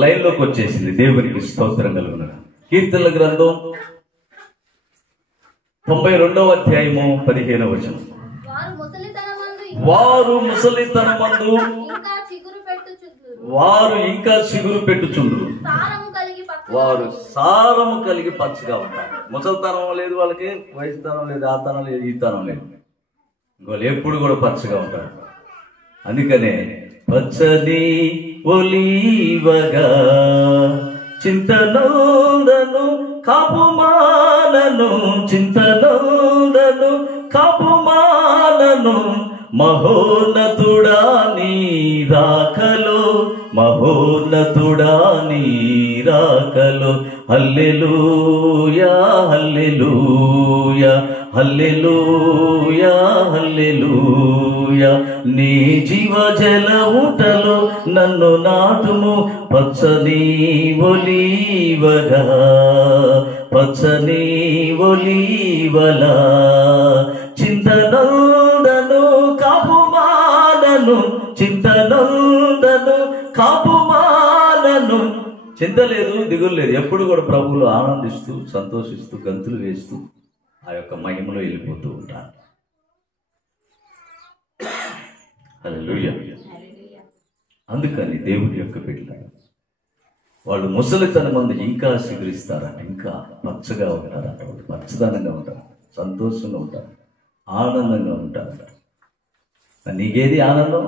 లైన్ లోకి వచ్చేసింది. దేవునికి స్తోత్రం కలుగును. కీర్తనల గ్రంథం 92వ అధ్యాయము 15వ వచనం. వారు ముసలితనమందు వారు ఇంకా చిగురు పెట్టుచుండ్రు. వారు సారము కలిగి పచ్చగా ఉంటారు. ముసలితనం లేదు వాళ్ళకి, వయసుతనం లేదు, ఆ తనం లేదు, ఈ తనం లేదు. వాళ్ళు ఎప్పుడు కూడా పచ్చగా ఉంటారు. అందుకనే పచ్చని ఒలీవగా చింతనోదను కాపుమాలను, చింతనోదను కాపుమాలను, మహోన్నతుడా నీ రాకలో మహోన్నతుడా నీ రాకలో హల్లెలూయా హల్లెలూయా హల్లెలూయా హల్లెలూయా. నీ జీవజల ఊటలో నన్ను నాటుము పచ్చని ఒలీవగా, పచ్చని ఒలీవలా. చింతనందను కాపుమానను, చింతనందను కాపుమానను. చింత లేదు, దిగులు లేదు, ఎప్పుడు కూడా ప్రభువులు ఆనందిస్తూ సంతోషిస్తూ గంతులు వేస్తూ ఆ యొక్క మహిమలో వెళ్ళిపోతూ ఉంటారు. హల్లెలూయా. అందుకని దేవుని యొక్క బిడ్డలు వాళ్ళు ముసలితనం మంది ఇంకా చిగురిస్తారంట, ఇంకా పచ్చగా ఉంటారంట, వాళ్ళు పచ్చదనంగా ఉంటారు, సంతోషంగా ఉంటారు, ఆనందంగా ఉంటారంట. నీకేది ఆనందం?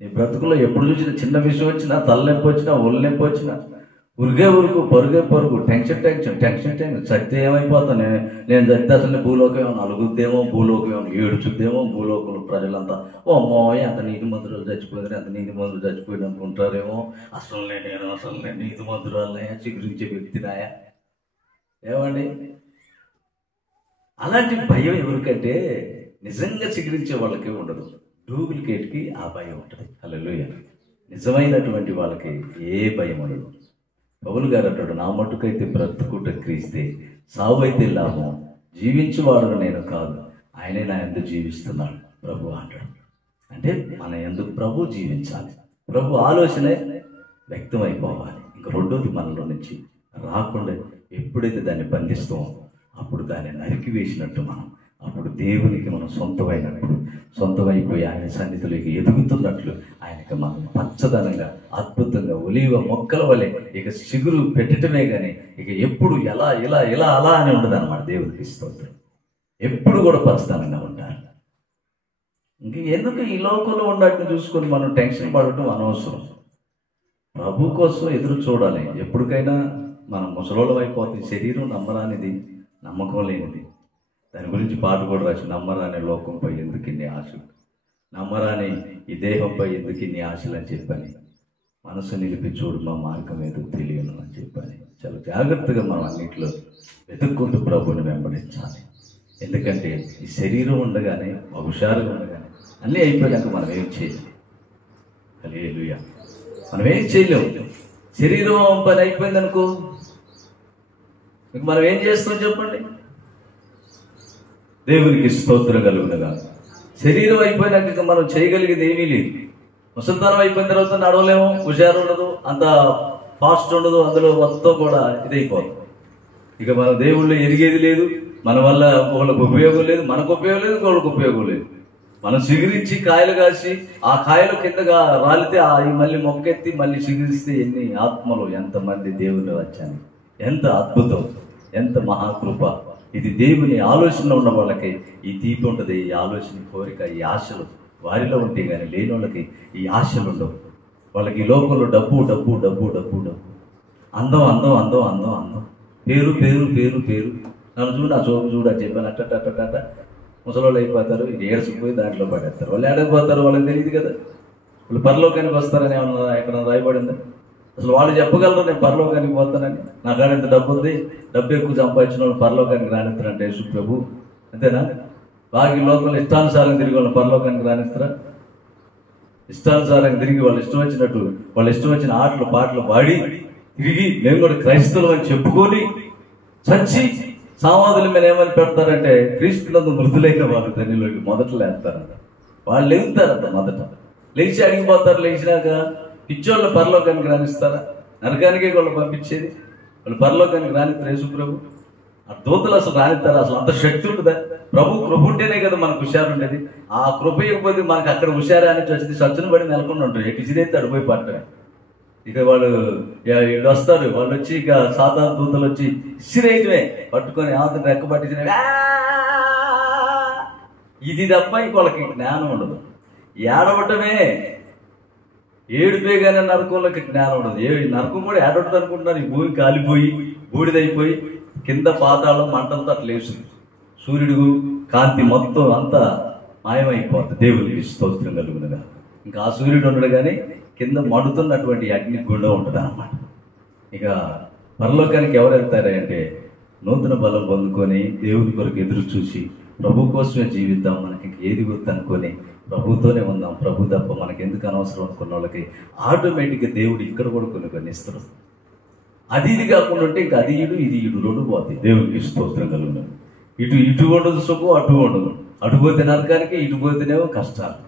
నీ బ్రతుకులో ఎప్పుడు చూసినా చిన్న విషయం వచ్చినా, తలనొప్పి వచ్చినా, ఒళ్ళు నొప్పి వచ్చినా ఉరిగే ఉరుకు, పరుగే పరుగు, టెన్షన్ టెన్షన్ టెన్షన్ టెన్షన్. చస్తే ఏమైపోతాను నేను చస్తే అసలు భూలోకం ఏమో అలుగుద్దేమో, భూలోకం ఏమో ఏడుచుద్దేమో, భూలోకంలో ప్రజలంతా ఓ అమ్మోయ్ అంత నీతి మంత్రులు చచ్చిపోయారు, అంత నీతి మంత్రులు చచ్చిపోయారు అనుకుంటారేమో. అసలు నేను నీతి మంత్రురాలనయా, చిగురించే వ్యక్తినాయా? ఏమండి, అలాంటి భయం ఎవరికంటే నిజంగా చిగురించే వాళ్ళకే ఉండదు, డూప్లికేట్కి ఆ భయం ఉంటుంది. హల్లెలూయా. నిజమైనటువంటి వాళ్ళకి ఏ భయం ఉండదు. పౌలు గారు అంటాడు, నా మట్టుకైతే బ్రతుకుట క్రీస్తే, సావు అయితే లాభం, జీవించువాడు నేను కాదు, ఆయనే నా యందు జీవిస్తున్నాడు ప్రభు అంటాడు. అంటే మన యందు ప్రభు జీవించాలి, ప్రభు ఆలోచనే వ్యక్తం అయిపోవాలి. ఇంకా రెండోది మనలో నుంచి రాకుండా ఎప్పుడైతే దాన్ని బంధిస్తామో అప్పుడు దాన్ని నరికి వేసినట్టు మనం, అప్పుడు దేవునికి మనం సొంతమైనప్పుడు, సొంతమైపోయి ఆయన సన్నిధిలోకి ఎదుగుతున్నట్లు ఆయనకి మనం పచ్చదనంగా అద్భుతంగా ఒలీవ మొక్కల వలె ఇక చిగురు పెట్టడమే కానీ ఇక ఎప్పుడు ఎలా ఇలా ఇలా అలా అని ఉండదు అన్నమాట. దేవునికి స్తోత్రం. ఎప్పుడు కూడా పచ్చదనంగా ఉండాలి. ఇంక ఎందుకు ఈ లోకంలో ఉన్నట్టు చూసుకొని మనం టెన్షన్ పడటం అనవసరం. ప్రభు కోసం ఎదురు చూడాలి. ఎప్పటికైనా మనం ముసలోళ్ళం అయిపోతుంది. శరీరం నమ్మరానిది, నమ్మకం లేనిది. దాని గురించి పాట కూడా రాసి, నమ్మరాని లోకంపై ఎందుకు ఇన్ని ఆశలు, నమ్మరాని ఈ దేహంపై ఎందుకు ఇన్ని ఆశలు అని చెప్పని, మనసు నిలిపి చూడు మా మార్గం ఏదో తెలియను అని చెప్పని చాలా జాగ్రత్తగా మనం అన్నింటిలో వెతుక్కుంటూ ప్రభుని వెంబడించాలి. ఎందుకంటే ఈ శరీరం ఉండగానే, హుషారుగా ఉండగానే అన్నీ అయిపోయాక మనం ఏం చేయలేం. హల్లెలూయా. మనం ఏం చేయలేము. శరీరం పని అయిపోయింది అనుకో, మనం ఏం చేస్తాం చెప్పండి? దేవునికి స్తోత్రం కలుగునగా. శరీరం అయిపోయినాక మనం చేయగలిగేది ఏమీ లేదు. ముసలితనం అయిపోయిన తర్వాత నడవలేము, హుషారు ఉండదు, అంత ఫాస్ట్ ఉండదు, అందులో మొత్తం కూడా ఇదైపోతుంది. ఇక మన దేవుళ్ళు ఎదిగేది లేదు, మన వల్ల ఒకళ్ళకి ఉపయోగం లేదు, మనకు ఉపయోగం లేదు, ఇంకొకళ్ళకి ఉపయోగం లేదు. మనం చిగురించి కాయలు కాసి ఆ కాయలు కిందగా రాలితే మళ్ళీ మొక్కెత్తి మళ్ళీ చిగురిస్తే ఎన్ని ఆత్మలు, ఎంతమంది దేవుని వచ్చాను. ఎంత అద్భుతం, ఎంత మహాకృప. ఇది దేవుని ఆలోచనలో ఉన్న వాళ్ళకి ఈ తీపి ఉంటుంది, ఈ ఆలోచన, కోరిక, ఈ ఆశలు వారిలో ఉంటే కానీ లేని వాళ్ళకి ఈ ఆశలు ఉండవు. వాళ్ళకి ఈ లోకంలో డబ్బు డబ్బు డబ్బు డబ్బు డబ్బు, అందం అందం అందం అందం అందం, పేరు పేరు పేరు పేరు. నన్ను చూడు, నా చోపు చూడు అని చెప్పాను అట్ట ముసలోళ్ళు అయిపోతారు. ఇక ఏడ్చుకుపోయి దాంట్లో పడేస్తారు. వాళ్ళు ఏడకపోతారు, వాళ్ళకి తెలియదు కదా. వాళ్ళు పరలోకానికి వస్తారని ఏమన్నా ఎక్కడ రాయబడిందా? అసలు వాళ్ళు చెప్పగలరు నేను పరలోకానికి పోతానని? నా కాడ ఎంత డబ్బు ఉంది, డబ్బు ఎక్కువ సంపాదించిన వాళ్ళు పరలోకానికి రానిస్తారంటే యేసు ప్రభు, అంతేనా? బాగా ఈ లోకంలో ఇష్టానుసారం తిరిగి వాళ్ళని పరలోకానికి రానిస్తారా? ఇష్టానుసారంగా తిరిగి వాళ్ళు ఇష్టం వచ్చినట్టు, వాళ్ళు ఇష్టం వచ్చిన ఆటలు పాటలు పాడి తిరిగి మేము కూడా క్రైస్తవులు అని చెప్పుకొని చచ్చి సమాధుల మీద ఏమని పెడతారంటే క్రీస్తులందు మృతులైన వాళ్ళు ధనిలోకి మొదట లేస్తారంట. వాళ్ళు లేగుతారంట. మొదట లేచి అడిగిపోతారు. లేచినాక పిచ్చోళ్ళ పరలోకానికి రాణిస్తారా? నరకానికే వాళ్ళు పంపించేది. వాళ్ళు పరలోకానికి రానిస్తారు యేసు ప్రభు? ఆ దూతలు అసలు రానిస్తారా? అసలు అంత శక్తి ఉంటుందా? ప్రభు కృప ఉంటేనే కదా మనకు హుషారు ఉండేది. ఆ కృప ఇవ్వకపోతే మనకు అక్కడ హుషారు అని వచ్చి సచ్చును పడి నెలకొని ఉంటారు. ఎక్కిసిదైతే అడిపోయి పట్టమే. ఇక వాళ్ళు వీళ్ళు వస్తారు, వాళ్ళు వచ్చి ఇక సాధారణ దూతలు వచ్చి ఇసిరేయటమే, పట్టుకొని ఆతను రెక్క పట్టించిన ఇది తప్ప ఇంక వాళ్ళకి జ్ఞానం ఉండదు. ఏడవటమే, ఏడుపే కానీ నరకంలోకి జ్ఞానం ఉండదు. నరకం కూడా ఏడవటం అనుకుంటున్నారు. ఈ భూమి కాలిపోయి బూడిదైపోయి కింద పాతాళం మంటలతో అట్లా వేస్తుంది. సూర్యుడు కాంతి మొత్తం అంతా మాయమైపోతుంది. దేవుడికి స్తోత్రం కలుగునగా. ఇంకా ఆ సూర్యుడు ఉండడు కానీ కింద మండుతున్నటువంటి అగ్ని గుండం ఉంటుంది అన్నమాట. ఇక పరలోకానికి ఎవరు వెళ్తారా అంటే నూతన బలం పొందుకొని దేవుని కొరకు ఎదురు చూసి ప్రభు కోసమే జీవిద్దాం, మనకి ఏది వద్దు అనుకొని ప్రభుతోనే ఉందాం, ప్రభు తప్ప మనకి ఎందుకు అనవసరం అనుకున్న వాళ్ళకి ఆటోమేటిక్గా దేవుడు ఇక్కడ కూడా కొన్ని ఇస్తారు. అది ఇది కాకుండా ఉంటే ఇంకా అది ఇడు ఇది ఇడు రెండు పోతాయి. దేవునికి స్తోత్రం కలుగును. ఇటు ఉండదు సుఖం, అటు ఉండదు. అటు పోతే నరకానికి, ఇటు పోతేనేమో కష్టాలు.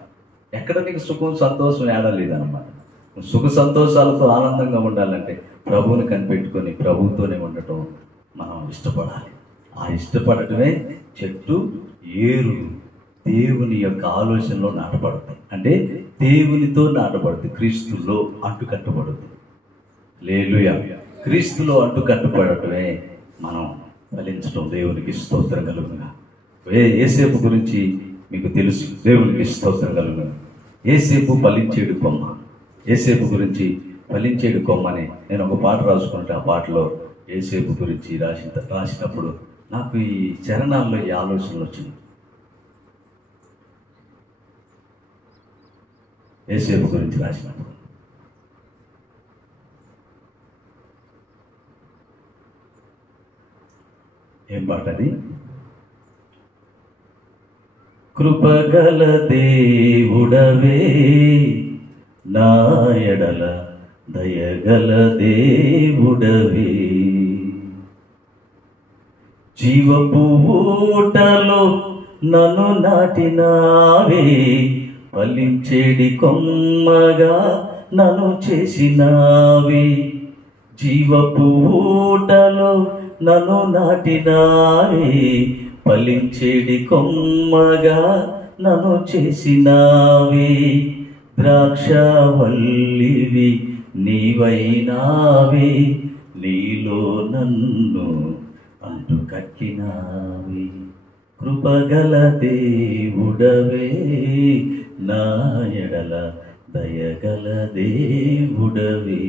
ఎక్కడ నీకు సుఖం సంతోషం ఏడలేదన్నమాట. సుఖ సంతోషాలతో ఆనందంగా ఉండాలంటే ప్రభువుని కనిపెట్టుకొని ప్రభువుతోనే ఉండటం మనం ఇష్టపడాలి. ఆ ఇష్టపడటమే చెట్టు ఏరు దేవుని యొక్క ఆలోచనలో నాటపడుతుంది. అంటే దేవునితో నాటపడుతుంది, క్రీస్తులో అంటుకట్టబడుతుంది. హల్లెలూయా. క్రీస్తులో అంటుకట్టబడటమే మనం ఫలించడం. దేవునికి స్తోత్రం కలుగునుగా. యేసేపు గురించి మీకు తెలుసు, దేవునికి స్తోత్రం కలుగును. యేసేపు ఫలించేడు కొమ్మ. యేసేపు గురించి ఫలించేడు కొమ్మని నేను ఒక పాట రాసుకుంటే ఆ పాటలో యేసేపు గురించి రాసినప్పుడు నాకు ఈ చరణాల్లో ఈ ఆలోచనలు వచ్చింది. యేసేపు గురించి రాసినప్పుడు ఏం పాట అది? కృపగల దేవుడవే నా ఎడల దయగల దేవుడవే, జీవపు ఊటలో నన్ను నాటినావే, ఫలించేడి కొమ్మగా నన్ను చేసినావే. జీవపు ఊటలో నన్ను నాటినావే, ఫలించేడి కొమ్మగా నన్ను చేసినావే. ద్రాక్షవల్లివి నీవైనావే, నీలో నన్ను అంటు కట్టినావే. కృపగల దేవుడవే నా ఎడల దయగల దేవుడవే.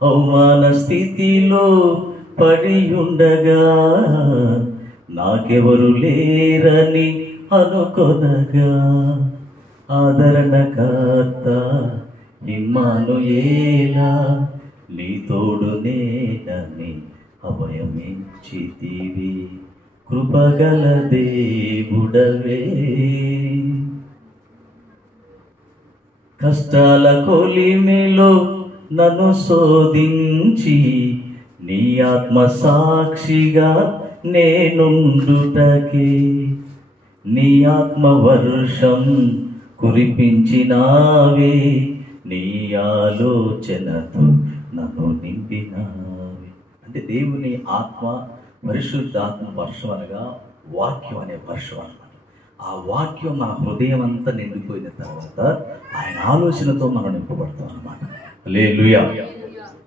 అవమాన స్థితిలో పడి ఉండగా నాకెవరు లేరని అనుకొనగా, ఆదరణకర్త ఇమ్మానుయేలా నీ తోడు నేనని అభయమిచ్చితివి. కృపగల దేవుడవే, కష్టాల కొలిమిలో నన్ను శోధించి నీ ఆత్మ సాక్షిగా నేనుండుటకే, నీ ఆత్మ వర్షం కురిపించినావే, నీ ఆలోచనతో నన్ను నింపినావే. అంటే దేవుని ఆత్మ, పరిశుద్ధాత్మ వర్షం అనగా వాక్యం అనే వర్షం అన్నమాట. ఆ వాక్యం మన హృదయం అంతా నిండిపోయిన తర్వాత ఆయన ఆలోచనతో మనం నింపబడతాం అన్నమాట. హల్లెలూయా.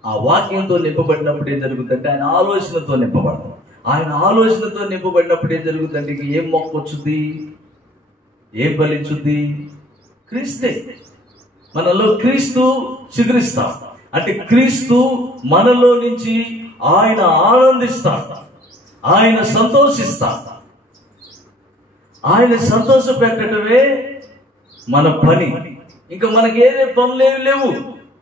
ఆ వాక్యంతో నింపబడినప్పుడు ఏం జరుగుతుందంటే ఆయన ఆలోచనతో నింపబడతాం. ఆయన ఆలోచనతో నింపబడినప్పుడు ఏం జరుగుతుందంటే ఏం మొక్క వచ్చుద్ది, ఏం ఫలించుద్ది? క్రీస్తే. మనలో క్రీస్తు చిగురిస్తాం. అంటే క్రీస్తు మనలో నుంచి ఆయన ఆనందిస్తాడు, ఆయన సంతోషిస్తాడు. ఆయన సంతోష పెట్టడమే మన పని. ఇంకా మనకి ఏదే పనులు ఏమి లేవు.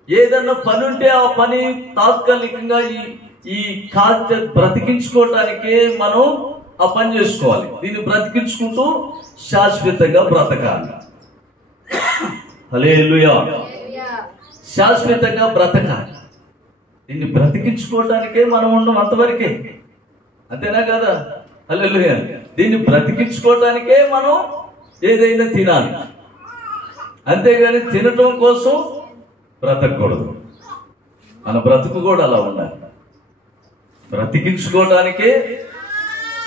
ఏదన్నా పని ఉంటే ఆ పని తాత్కాలికంగా ఈ కార్య బ్రతికించుకోవటానికే మనం ఆ పని చేసుకోవాలి. దీన్ని బ్రతికించుకుంటూ శాశ్వతంగా బ్రతకాలి. హల్లెలూయా. శాశ్వతంగా బ్రతకాలి. దీన్ని బ్రతికించుకోవటానికే మనం ఉన్నాం, అంతవరకే. అంతేనా కదా? హల్లెలూయా. దీన్ని బ్రతికించుకోవటానికే మనం ఏదైనా తినాలి, అంతేగాని తినటం కోసం బ్రతకూడదు. మన బ్రతుకు కూడా అలా ఉండాలి. బ్రతికించుకోవటానికే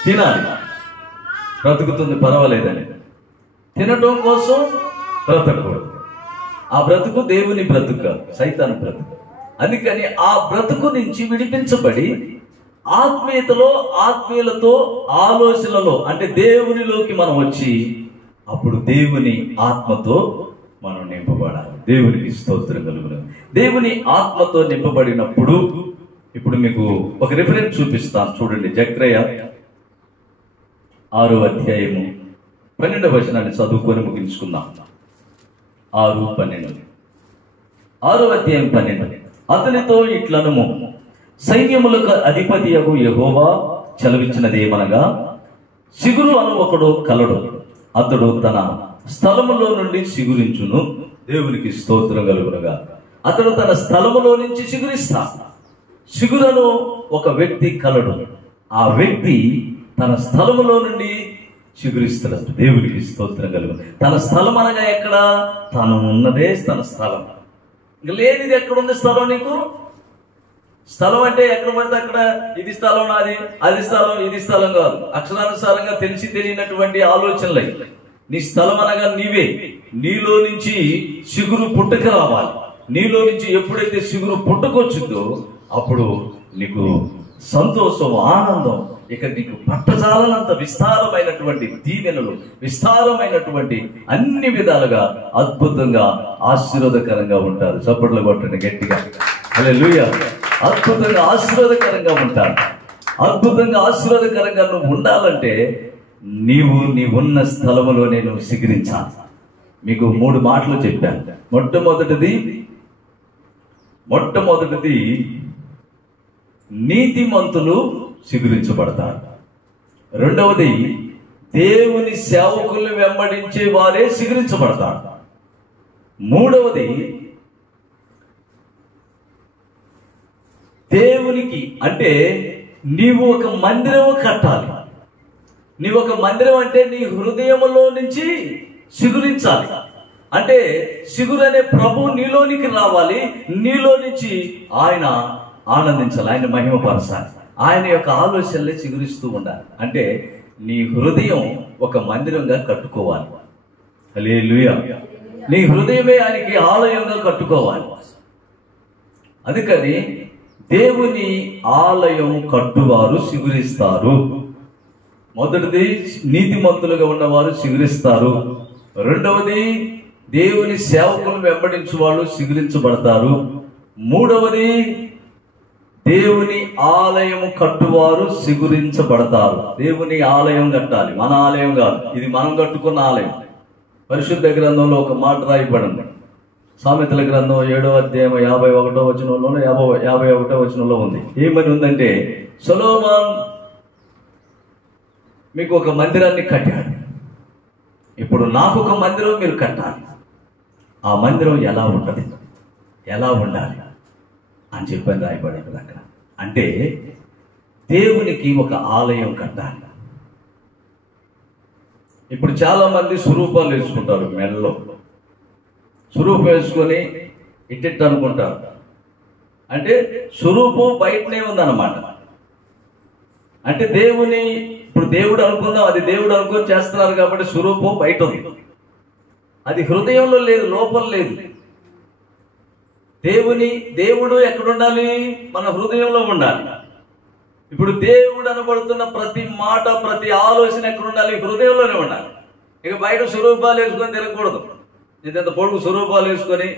తినాలి, బ్రతుకుతుంది పర్వాలేదని. తినటం కోసం బ్రతకూడదు. ఆ బ్రతుకు దేవుని బ్రతుకు కాదు, సైతాను బ్రతుకు. అందుకని ఆ బ్రతుకు నుంచి విడిపించబడి ఆత్మీయతలో, ఆత్మీయులతో, ఆలోచనలో అంటే దేవునిలోకి మనం వచ్చి అప్పుడు దేవుని ఆత్మతో మనం నింపబడాలి. దేవునికి స్తోత్రం కలుగును. దేవుని ఆత్మతో నింపబడినప్పుడు ఇప్పుడు మీకు ఒక రిఫరెన్స్ చూపిస్తాను, చూడండి. జకర్యా 6వ అధ్యాయము 12వ వచనాన్ని చదువుకొని ముగించుకుందాం. 6:12. 6:12. అతనితో ఇట్లనుము, సైన్యములకు అధిపతియగు యెహోవా సెలవిచ్చినదేమనగా, సిగురు అను ఒకడు కలడు, అతడు తన స్థలములో నుండి సిగురించును. దేవునికి స్తోత్రం కలుగునుగా. అతడు తన స్థలములో నుంచి సిగురిస్తాడు. సిగురను ఒక వ్యక్తి కలడు, ఆ వ్యక్తి తన స్థలములో నుండి చిగురిస్తున్నాడు. దేవునికి స్తోత్రం కలుగు. తన స్థలం అనగా ఎక్కడ? తను ఉన్నదే తన స్థలం. ఇంక లేనిది ఎక్కడుంది స్థలం నీకు? స్థలం అంటే ఎక్కడ పడితే అక్కడ ఇది స్థలం నాది, అది స్థలం, ఇది స్థలం కాదు. అక్షరానుసారంగా తెలిసి తెలియనటువంటి ఆలోచనలై. నీ స్థలం అనగా నీవే. నీలో నుంచి సిగురు పుట్టుక రావాలి. నీలో నుంచి ఎప్పుడైతే సిగురు పుట్టుకొచ్చిందో అప్పుడు నీకు సంతోషం, ఆనందం, ఇక నీకు పట్టజాలనంత విస్తారమైనటువంటి దీవెనలు, విస్తారమైనటువంటి అన్ని విధాలుగా అద్భుతంగా ఆశీర్వాదకరంగా ఉంటారు. చప్పట్లు కొట్టండి గట్టిగా. హల్లెలూయా. అద్భుతంగా ఆశీర్వాదకరంగా ఉంటారు. అద్భుతంగా ఆశీర్వాదకరంగా నువ్వు ఉండాలంటే నీవున్న స్థలములోనే నువ్వు సిగిరించాలి. మీకు 3 మాటలు చెప్పాను. మొట్టమొదటిది నీతిమంతులు సిగురించబడతారు. రెండవది దేవుని సేవకుల్ని వెంబడించే వారే సిగురించబడతారు. మూడవది దేవునికి అంటే నీవు ఒక మందిరం కట్టాలి. నీవు ఒక మందిరం అంటే నీ హృదయంలో నుంచి సిగురించాలి. అంటే సిగురు అనే ప్రభు నీలోనికి రావాలి. నీలో నుంచి ఆయన ఆనందించాలి, ఆయన మహిమపరచాలి, ఆయన యొక్క ఆలోచనలే చిగురిస్తూ ఉండాలి. అంటే నీ హృదయం ఒక మందిరంగా కట్టుకోవాలి. హల్లెలూయా. నీ హృదయమే ఆయనకి ఆలయంగా కట్టుకోవాలి. అందుకని దేవుని ఆలయం కట్టువారు సిగురిస్తారు. మొదటిది నీతిమంతులుగా ఉన్నవారు సిగురిస్తారు. రెండవది దేవుని సేవకులను వెంబడించు వాళ్ళు సిగురించబడతారు. మూడవది దేవుని ఆలయం కట్టువారు సిగురించబడతారు. దేవుని ఆలయం కట్టాలి, మన ఆలయం కాదు. ఇది మనం కట్టుకున్న ఆలయం. పరిశుద్ధ గ్రంథంలో ఒక మాట రాయబడింది. సామెతల గ్రంథం 7వ అధ్యాయం 51వ వచనంలోనూ 51వ వచనంలో ఉంది. ఏమని ఉందంటే, సొలొమోన్ మీకు ఒక మందిరాన్ని కట్టాడు. ఇప్పుడు నాకు ఒక మందిరం మీరు కట్టాలి. ఆ మందిరం ఎలా ఉంటది, ఎలా ఉండాలి అని చెప్పని రాయబడింది అక్కడ. అంటే దేవునికి ఒక ఆలయం కట్టాలి. ఇప్పుడు చాలా మంది స్వరూపాలు వేసుకుంటారు. మెడలో స్వరూపం వేసుకొని ఇట్టిట్టు అనుకుంటారు. అంటే స్వరూపం బయటనే ఉందన్నమాట. అంటే ఇప్పుడు దేవుడు అనుకుందాం, అది దేవుడు అనుకొని చేస్తున్నారు కాబట్టి స్వరూపం బయట ఉంది. అది హృదయంలో లేదు, లోపల లేదు. దేవుడు ఎక్కడ ఉండాలి? మన హృదయంలో ఉండాలి. ఇప్పుడు దేవుడు అనబడుతున్న ప్రతి మాట, ప్రతి ఆలోచన ఎక్కడ ఉండాలి? హృదయంలోనే ఉండాలి. ఇక బయట స్వరూపాలు వేసుకొని తిరగకూడదు. ఇంత పొడుగు స్వరూపాలు వేసుకొని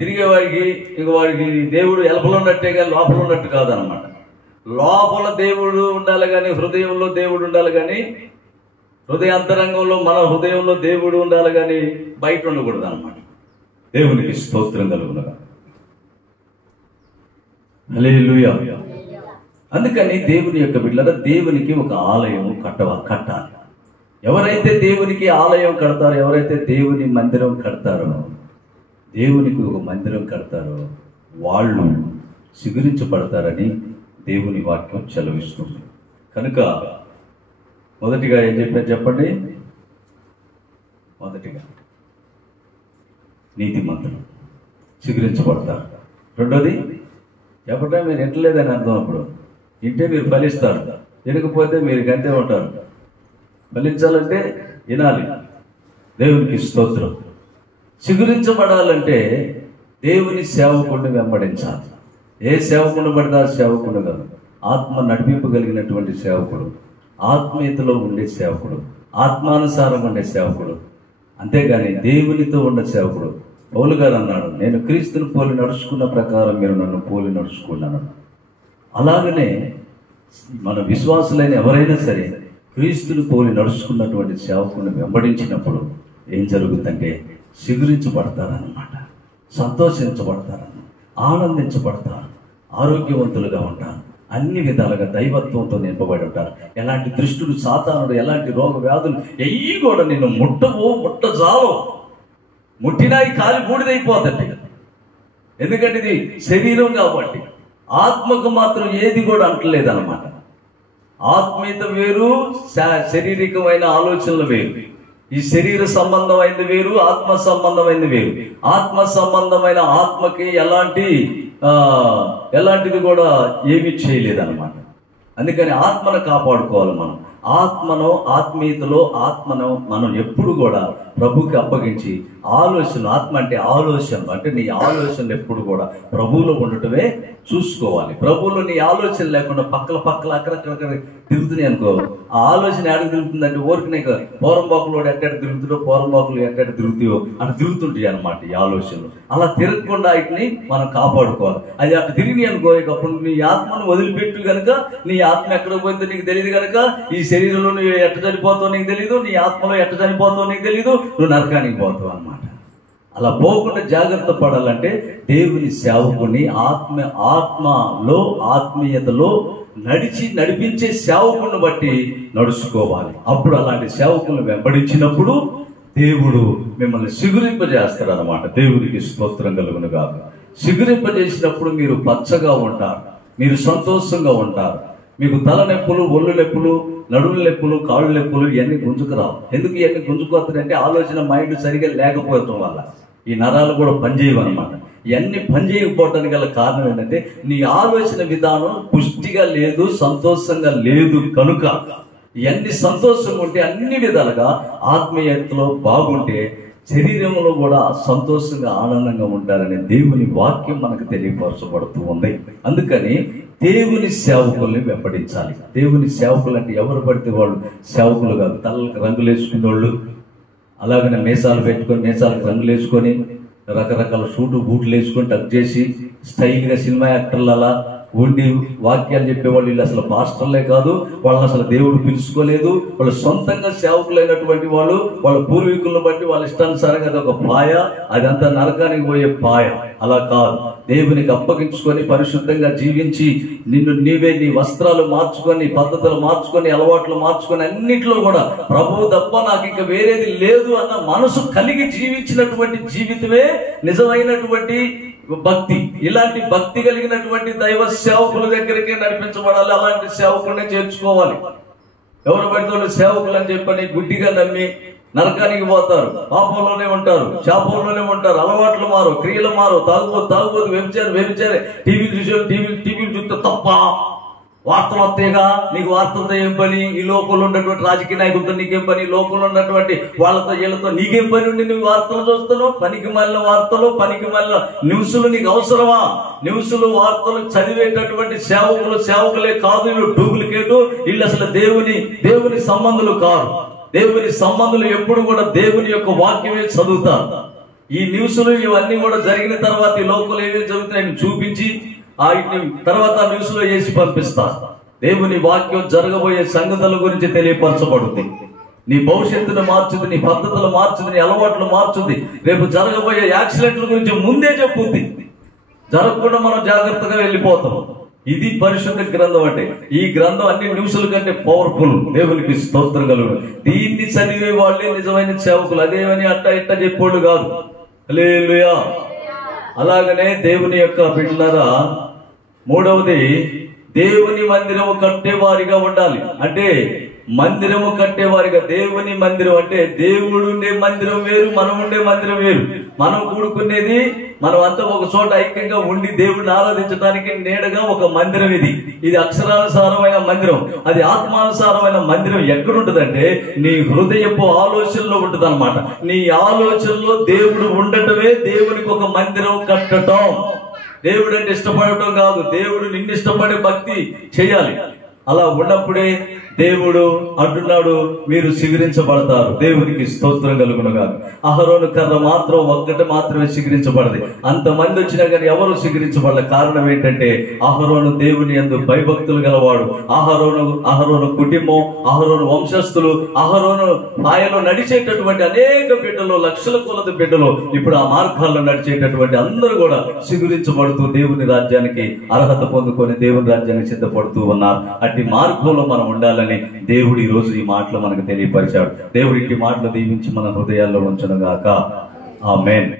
తిరిగేవాడికి ఇక వాడికి దేవుడు ఎలపలో ఉన్నట్టే కానీ లోపల ఉన్నట్టు కాదనమాట. లోపల దేవుడు ఉండాలి కానీ హృదయంలో దేవుడు ఉండాలి కానీ, హృదయాంతరంగంలో మన హృదయంలో దేవుడు ఉండాలి కానీ బయట ఉండకూడదు అనమాట. దేవునికి స్తోత్రం కలుగునుగా. హల్లెలూయా. అందుకని దేవుని యొక్క బిడ్డలారా, దేవునికి ఒక ఆలయం కట్టాలి. ఎవరైతే దేవునికి ఆలయం కడతారో, ఎవరైతే దేవుని మందిరం కడతారో, దేవునికి ఒక మందిరం కడతారో వాళ్ళు సిగురించబడతారని దేవుని వాక్యం సెలవిస్తుంది. కనుక మొదటిగా ఏం చెప్పారు చెప్పండి? మొదటిగా నీతిమంతులు సిగురించబడతారు. రెండోది చెప్పటం మీరు ఎట్లేదని అర్థం. అప్పుడు ఇంటే మీరు ఫలిస్తారు, వినకపోతే మీరు గంతే ఉంటారు. ఫలించాలంటే వినాలి. దేవునికి స్తోత్రం. సిగురించబడాలంటే దేవుని సేవకుడిని వెంబడించాలి. ఏ సేవకుడు పడితే ఆ సేవకుడు కాదు. ఆత్మ నడిపింపగలిగినటువంటి సేవకుడు, ఆత్మీయతలో ఉండే సేవకుడు, ఆత్మానుసారం ఉండే సేవకుడు. అంతేగాని దేవునితో ఉన్న సేవకుడు. పౌలు గారు అన్నాడు, నేను క్రీస్తుని పోలి నడుచుకున్న ప్రకారం మీరు నన్ను పోలి నడుచుకున్నాను. అలాగనే మన విశ్వాసులైన ఎవరైనా సరే క్రీస్తుని పోలి నడుచుకున్నటువంటి సేవకుని వెంబడించినప్పుడు ఏం జరుగుతుందంటే సిగురించబడతారన్నమాట. సంతోషించబడతారు, ఆనందించబడతారు, ఆరోగ్యవంతులుగా ఉంటారు, అన్ని విధాలుగా దైవత్వంతో నింపబడి ఉంటారు. ఎలాంటి దృష్టుడు, సాతానుడు, ఎలాంటి రోగ వ్యాధులు ఎయ్యి కూడా నిన్ను ముట్టజాలో, ముట్టినాయి కాలి బూడిదైపోతుంది. ఎందుకంటే ఇది శరీరం కాబట్టి. ఆత్మకు మాత్రం ఏది కూడా అంటలేదు అనమాట. ఆత్మీయత వేరు, శారీరకమైన ఆలోచనలు వేరు. ఈ శరీర సంబంధమైనది వేరు, ఆత్మ సంబంధమైనది వేరు. ఆత్మ సంబంధమైన ఆత్మకి ఎలాంటిది కూడా ఏమీ చేయలేదన్నమాట. అందుకని ఆత్మను కాపాడుకోవాలి మనం. ఆత్మీయతలో ఆత్మను మనం ఎప్పుడు కూడా ప్రభుకి అప్పగించి ఆత్మ అంటే ఆలోచనలు, అంటే నీ ఆలోచనలు ఎప్పుడు కూడా ప్రభువులో ఉండటమే చూసుకోవాలి. ప్రభువులో నీ ఆలోచన లేకుండా పక్కల అక్కడక్కడ తిరుగుతున్నాయి అనుకో, ఆ ఆలోచన ఎక్కడ తిరుగుతుందంటే ఊరికి పోరంబాకులు ఎక్కడ తిరుగుతుందో, పోరంబాకులు ఎక్కడ తిరుగుతాయో అటు తిరుగుతుంటాయి అనమాట ఈ ఆలోచనలు. అలా తిరగకుండా వాటిని మనం కాపాడుకోవాలి. అది అటు తిరిగి అనుకో, అప్పుడు నీ ఆత్మను వదిలిపెట్టు కనుక నీ ఆత్మ ఎక్కడ పోయిందో నీకు తెలియదు కనుక, ఈ శరీరంలో నువ్వు ఎట్ట చనిపోతావు నీకు తెలియదు, నీ ఆత్మలో ఎట్ట చనిపోతావు నీకు తెలియదు, నువ్వు నరకానికి పోతావు అనమాట. అలా పోకుండా జాగ్రత్త పడాలంటే దేవుని సేవకుని ఆత్మలో ఆత్మీయతలో నడిపించే సేవకుని బట్టి నడుచుకోవాలి. అప్పుడు అలాంటి సేవకులను వెంబడించినప్పుడు దేవుడు మిమ్మల్ని సిగురింపజేస్తాడు అనమాట. దేవునికి స్తోత్రం కలుగును గాక. సిగురింపజేసినప్పుడు మీరు పచ్చగా ఉంటారు, మీరు సంతోషంగా ఉంటారు. మీకు తల నొప్పులు, ఒళ్ళు నొప్పులు, నడుము నొప్పులు, కాళ్ళు నొప్పులు ఇవన్నీ గుంజుకురావు. ఎందుకు ఇవన్నీ గుంజుకొస్తాయంటే ఆలోచన మైండ్ సరిగా లేకపోవడం వల్ల ఈ నరాలు కూడా పనిచేయవన్నమాట. ఇవన్నీ పనిచేయకపోవడానికి గల కారణం ఏంటంటే నీ ఆలోచన విధానం పుష్టిగా లేదు, సంతోషంగా లేదు కనుక. ఇవన్నీ సంతోషంగా ఉంటే అన్ని విధాలుగా ఆత్మీయతలో బాగుంటే శరీరంలో కూడా సంతోషంగా ఆనందంగా ఉంటారనే దేవుని వాక్యం మనకు తెలియపరచబడుతూ ఉంది. అందుకని దేవుని సేవకుల్ని వెంబడించాలి. దేవుని సేవకులు అంటే ఎవరు పడితే వాళ్ళు సేవకులు కాదు. తలకి రంగులు వేసుకునే వాళ్ళు, అలాగనే మీసాలు పెట్టుకొని మీసాలకు రంగులు వేసుకొని రకరకాల షూటు బూట్లు వేసుకొని టక్ చేసి స్టైల్గా సినిమా యాక్టర్లు అలా ఉండి వాక్యాలు చెప్పేవాళ్ళు. వీళ్ళు అసలు పాస్టర్లే కాదు, వాళ్ళని అసలు దేవుడు పిలుచుకోలేదు. వాళ్ళు సొంతంగా సేవకులైనటువంటి వాళ్ళు, వాళ్ళ పూర్వీకులను బట్టి వాళ్ళ ఇష్టానుసారంగా అది ఒక పాయ, అదంతా నరకానికి పోయే పాయ. అలా కాదు, దేవునికి అప్పగించుకొని పరిశుద్ధంగా జీవించి నీవే నీ వస్త్రాలు మార్చుకొని, పద్ధతులు మార్చుకొని, అలవాట్లు మార్చుకొని, అన్నిట్లో కూడా ప్రభువు తప్ప నాకు ఇంకా వేరేది లేదు అన్న మనసు కలిగి జీవించినటువంటి జీవితమే నిజమైనటువంటి భక్తి. ఇలాంటి భక్తి కలిగినటువంటి దైవ సేవకుల దగ్గరికి నడిపించబడాలి. అలాంటి సేవకులనే చేర్చుకోవాలి. ఎవరు పడితే సేవకులు అని చెప్పని గుడ్డిగా నమ్మి నరకానికి పోతారు, పాపంలోనే ఉంటారు, శాపంలోనే ఉంటారు, అలవాట్లు మారు, క్రియలు మారు, తాగుబోతు వ్యభిచారే, టీవీలు చూస్తే తప్ప, వార్తలు వస్తాయిగా, నీకు వార్తలతో ఏం పని, ఈ లోకంలో ఉన్నటువంటి రాజకీయ నాయకులతో నీకేం పని, లోకంలో ఉన్నటువంటి వాళ్ళతో వీళ్ళతో నీకేం పని ఉండి నువ్వు వార్తలు చూస్తున్నావు? పనికి మాలిన వార్తలు, పనికి మాలిన న్యూస్లు నీకు అవసరమా? న్యూస్లు, వార్తలు చదివేటటువంటి సేవకులే కాదు, వీళ్ళు డూప్లికేటు. వీళ్ళు అసలు దేవుని సంబంధులు కాదు. దేవుని సంబంధులు ఎప్పుడు కూడా దేవుని యొక్క వాక్యమే చదువుతారు. ఈ న్యూస్లు ఇవన్నీ కూడా జరిగిన తర్వాత ఈ లోకంలో ఏమేమి జరుగుతాయని చూపించి తర్వాత న్యూస్ లో వేసి పంపిస్తారు. దేవుని వాక్యం జరగబోయే సంగతుల గురించి తెలియపరచబడుతుంది. నీ భవిష్యత్తును మార్చుంది, నీ పద్ధతులు మార్చుంది, నీ అలవాట్లు మార్చుంది. రేపు జరగబోయే యాక్సిడెంట్ల గురించి ముందే చెప్పుద్ది. జరగకుండా మనం జాగ్రత్తగా వెళ్ళిపోతాం. ఇది పరిశుద్ధ గ్రంథం అంటే. ఈ గ్రంథం అన్ని న్యూస్ల కంటే పవర్ఫుల్. దేవునికి స్తోత్రం కలుగు. దీన్ని చదివే వాళ్ళే నిజమైన సేవకులు. అదేమని అట్ట ఇట్ట చెప్పోళ్ళు కాదు. హల్లెలూయా. అలాగనే దేవుని యొక్క బిడ్డలారా, మూడవది దేవుని మందిరము కట్టేవారిగా ఉండాలి. అంటే మందిరము కట్టేవారిగా. దేవుని మందిరం అంటే దేవుడు ఉండే మందిరం వేరు, మనం ఉండే మందిరం వేరు. మనం కూడుకునేది, మనం అంతా ఒక చోట ఐక్యంగా ఉండి దేవుడిని ఆరాధించడానికి నీడగా ఒక మందిరం. ఇది అక్షరానుసారమైన మందిరం, అది ఆత్మానుసారమైన మందిరం. ఎక్కడుంటదంటే నీ హృదయపు ఆలోచనలో ఉంటది అనమాట. నీ ఆలోచనలో దేవుడు ఉండటమే దేవునికి ఒక మందిరం కట్టడం. దేవుడు అంటే ఇష్టపడటం కాదు, దేవుడు నిన్ను ఇష్టపడే భక్తి చేయాలి. అలా ఉన్నప్పుడే దేవుడు అంటున్నాడు, మీరు చిగురించబడతారు. దేవునికి స్తోత్రం కలుగునుగా. అహరోను కర్ర మాత్రం ఒక్కటి మాత్రమే చిగురించబడదు. అంతమంది వచ్చినా కానీ ఎవరు చిగురించబడలే. కారణం ఏంటంటే అహరోను దేవుని యందు భయభక్తులు గలవాడు. అహరోను కుటుంబం, అహరోను వంశస్థులు, అహరోను ఆయనలో నడిచేటటువంటి అనేక బిడ్డలు, లక్షల కొలది బిడ్డలు ఇప్పుడు ఆ మార్గాల్లో నడిచేటటువంటి అందరూ కూడా చిగురించబడుతూ దేవుని రాజ్యానికి అర్హత పొందుకొని దేవుని రాజ్యానికి సిద్ధపడుతూ ఉన్నారు. అట్టి మార్గంలో మనం ఉండాలని దేవుడు ఈ రోజు ఈ మాటలు మనకు తెలియపరిచాడు. దేవుడి ఈ మాటలు దీవించి మన హృదయాల్లో ఉంచను గాక. ఆమేన్.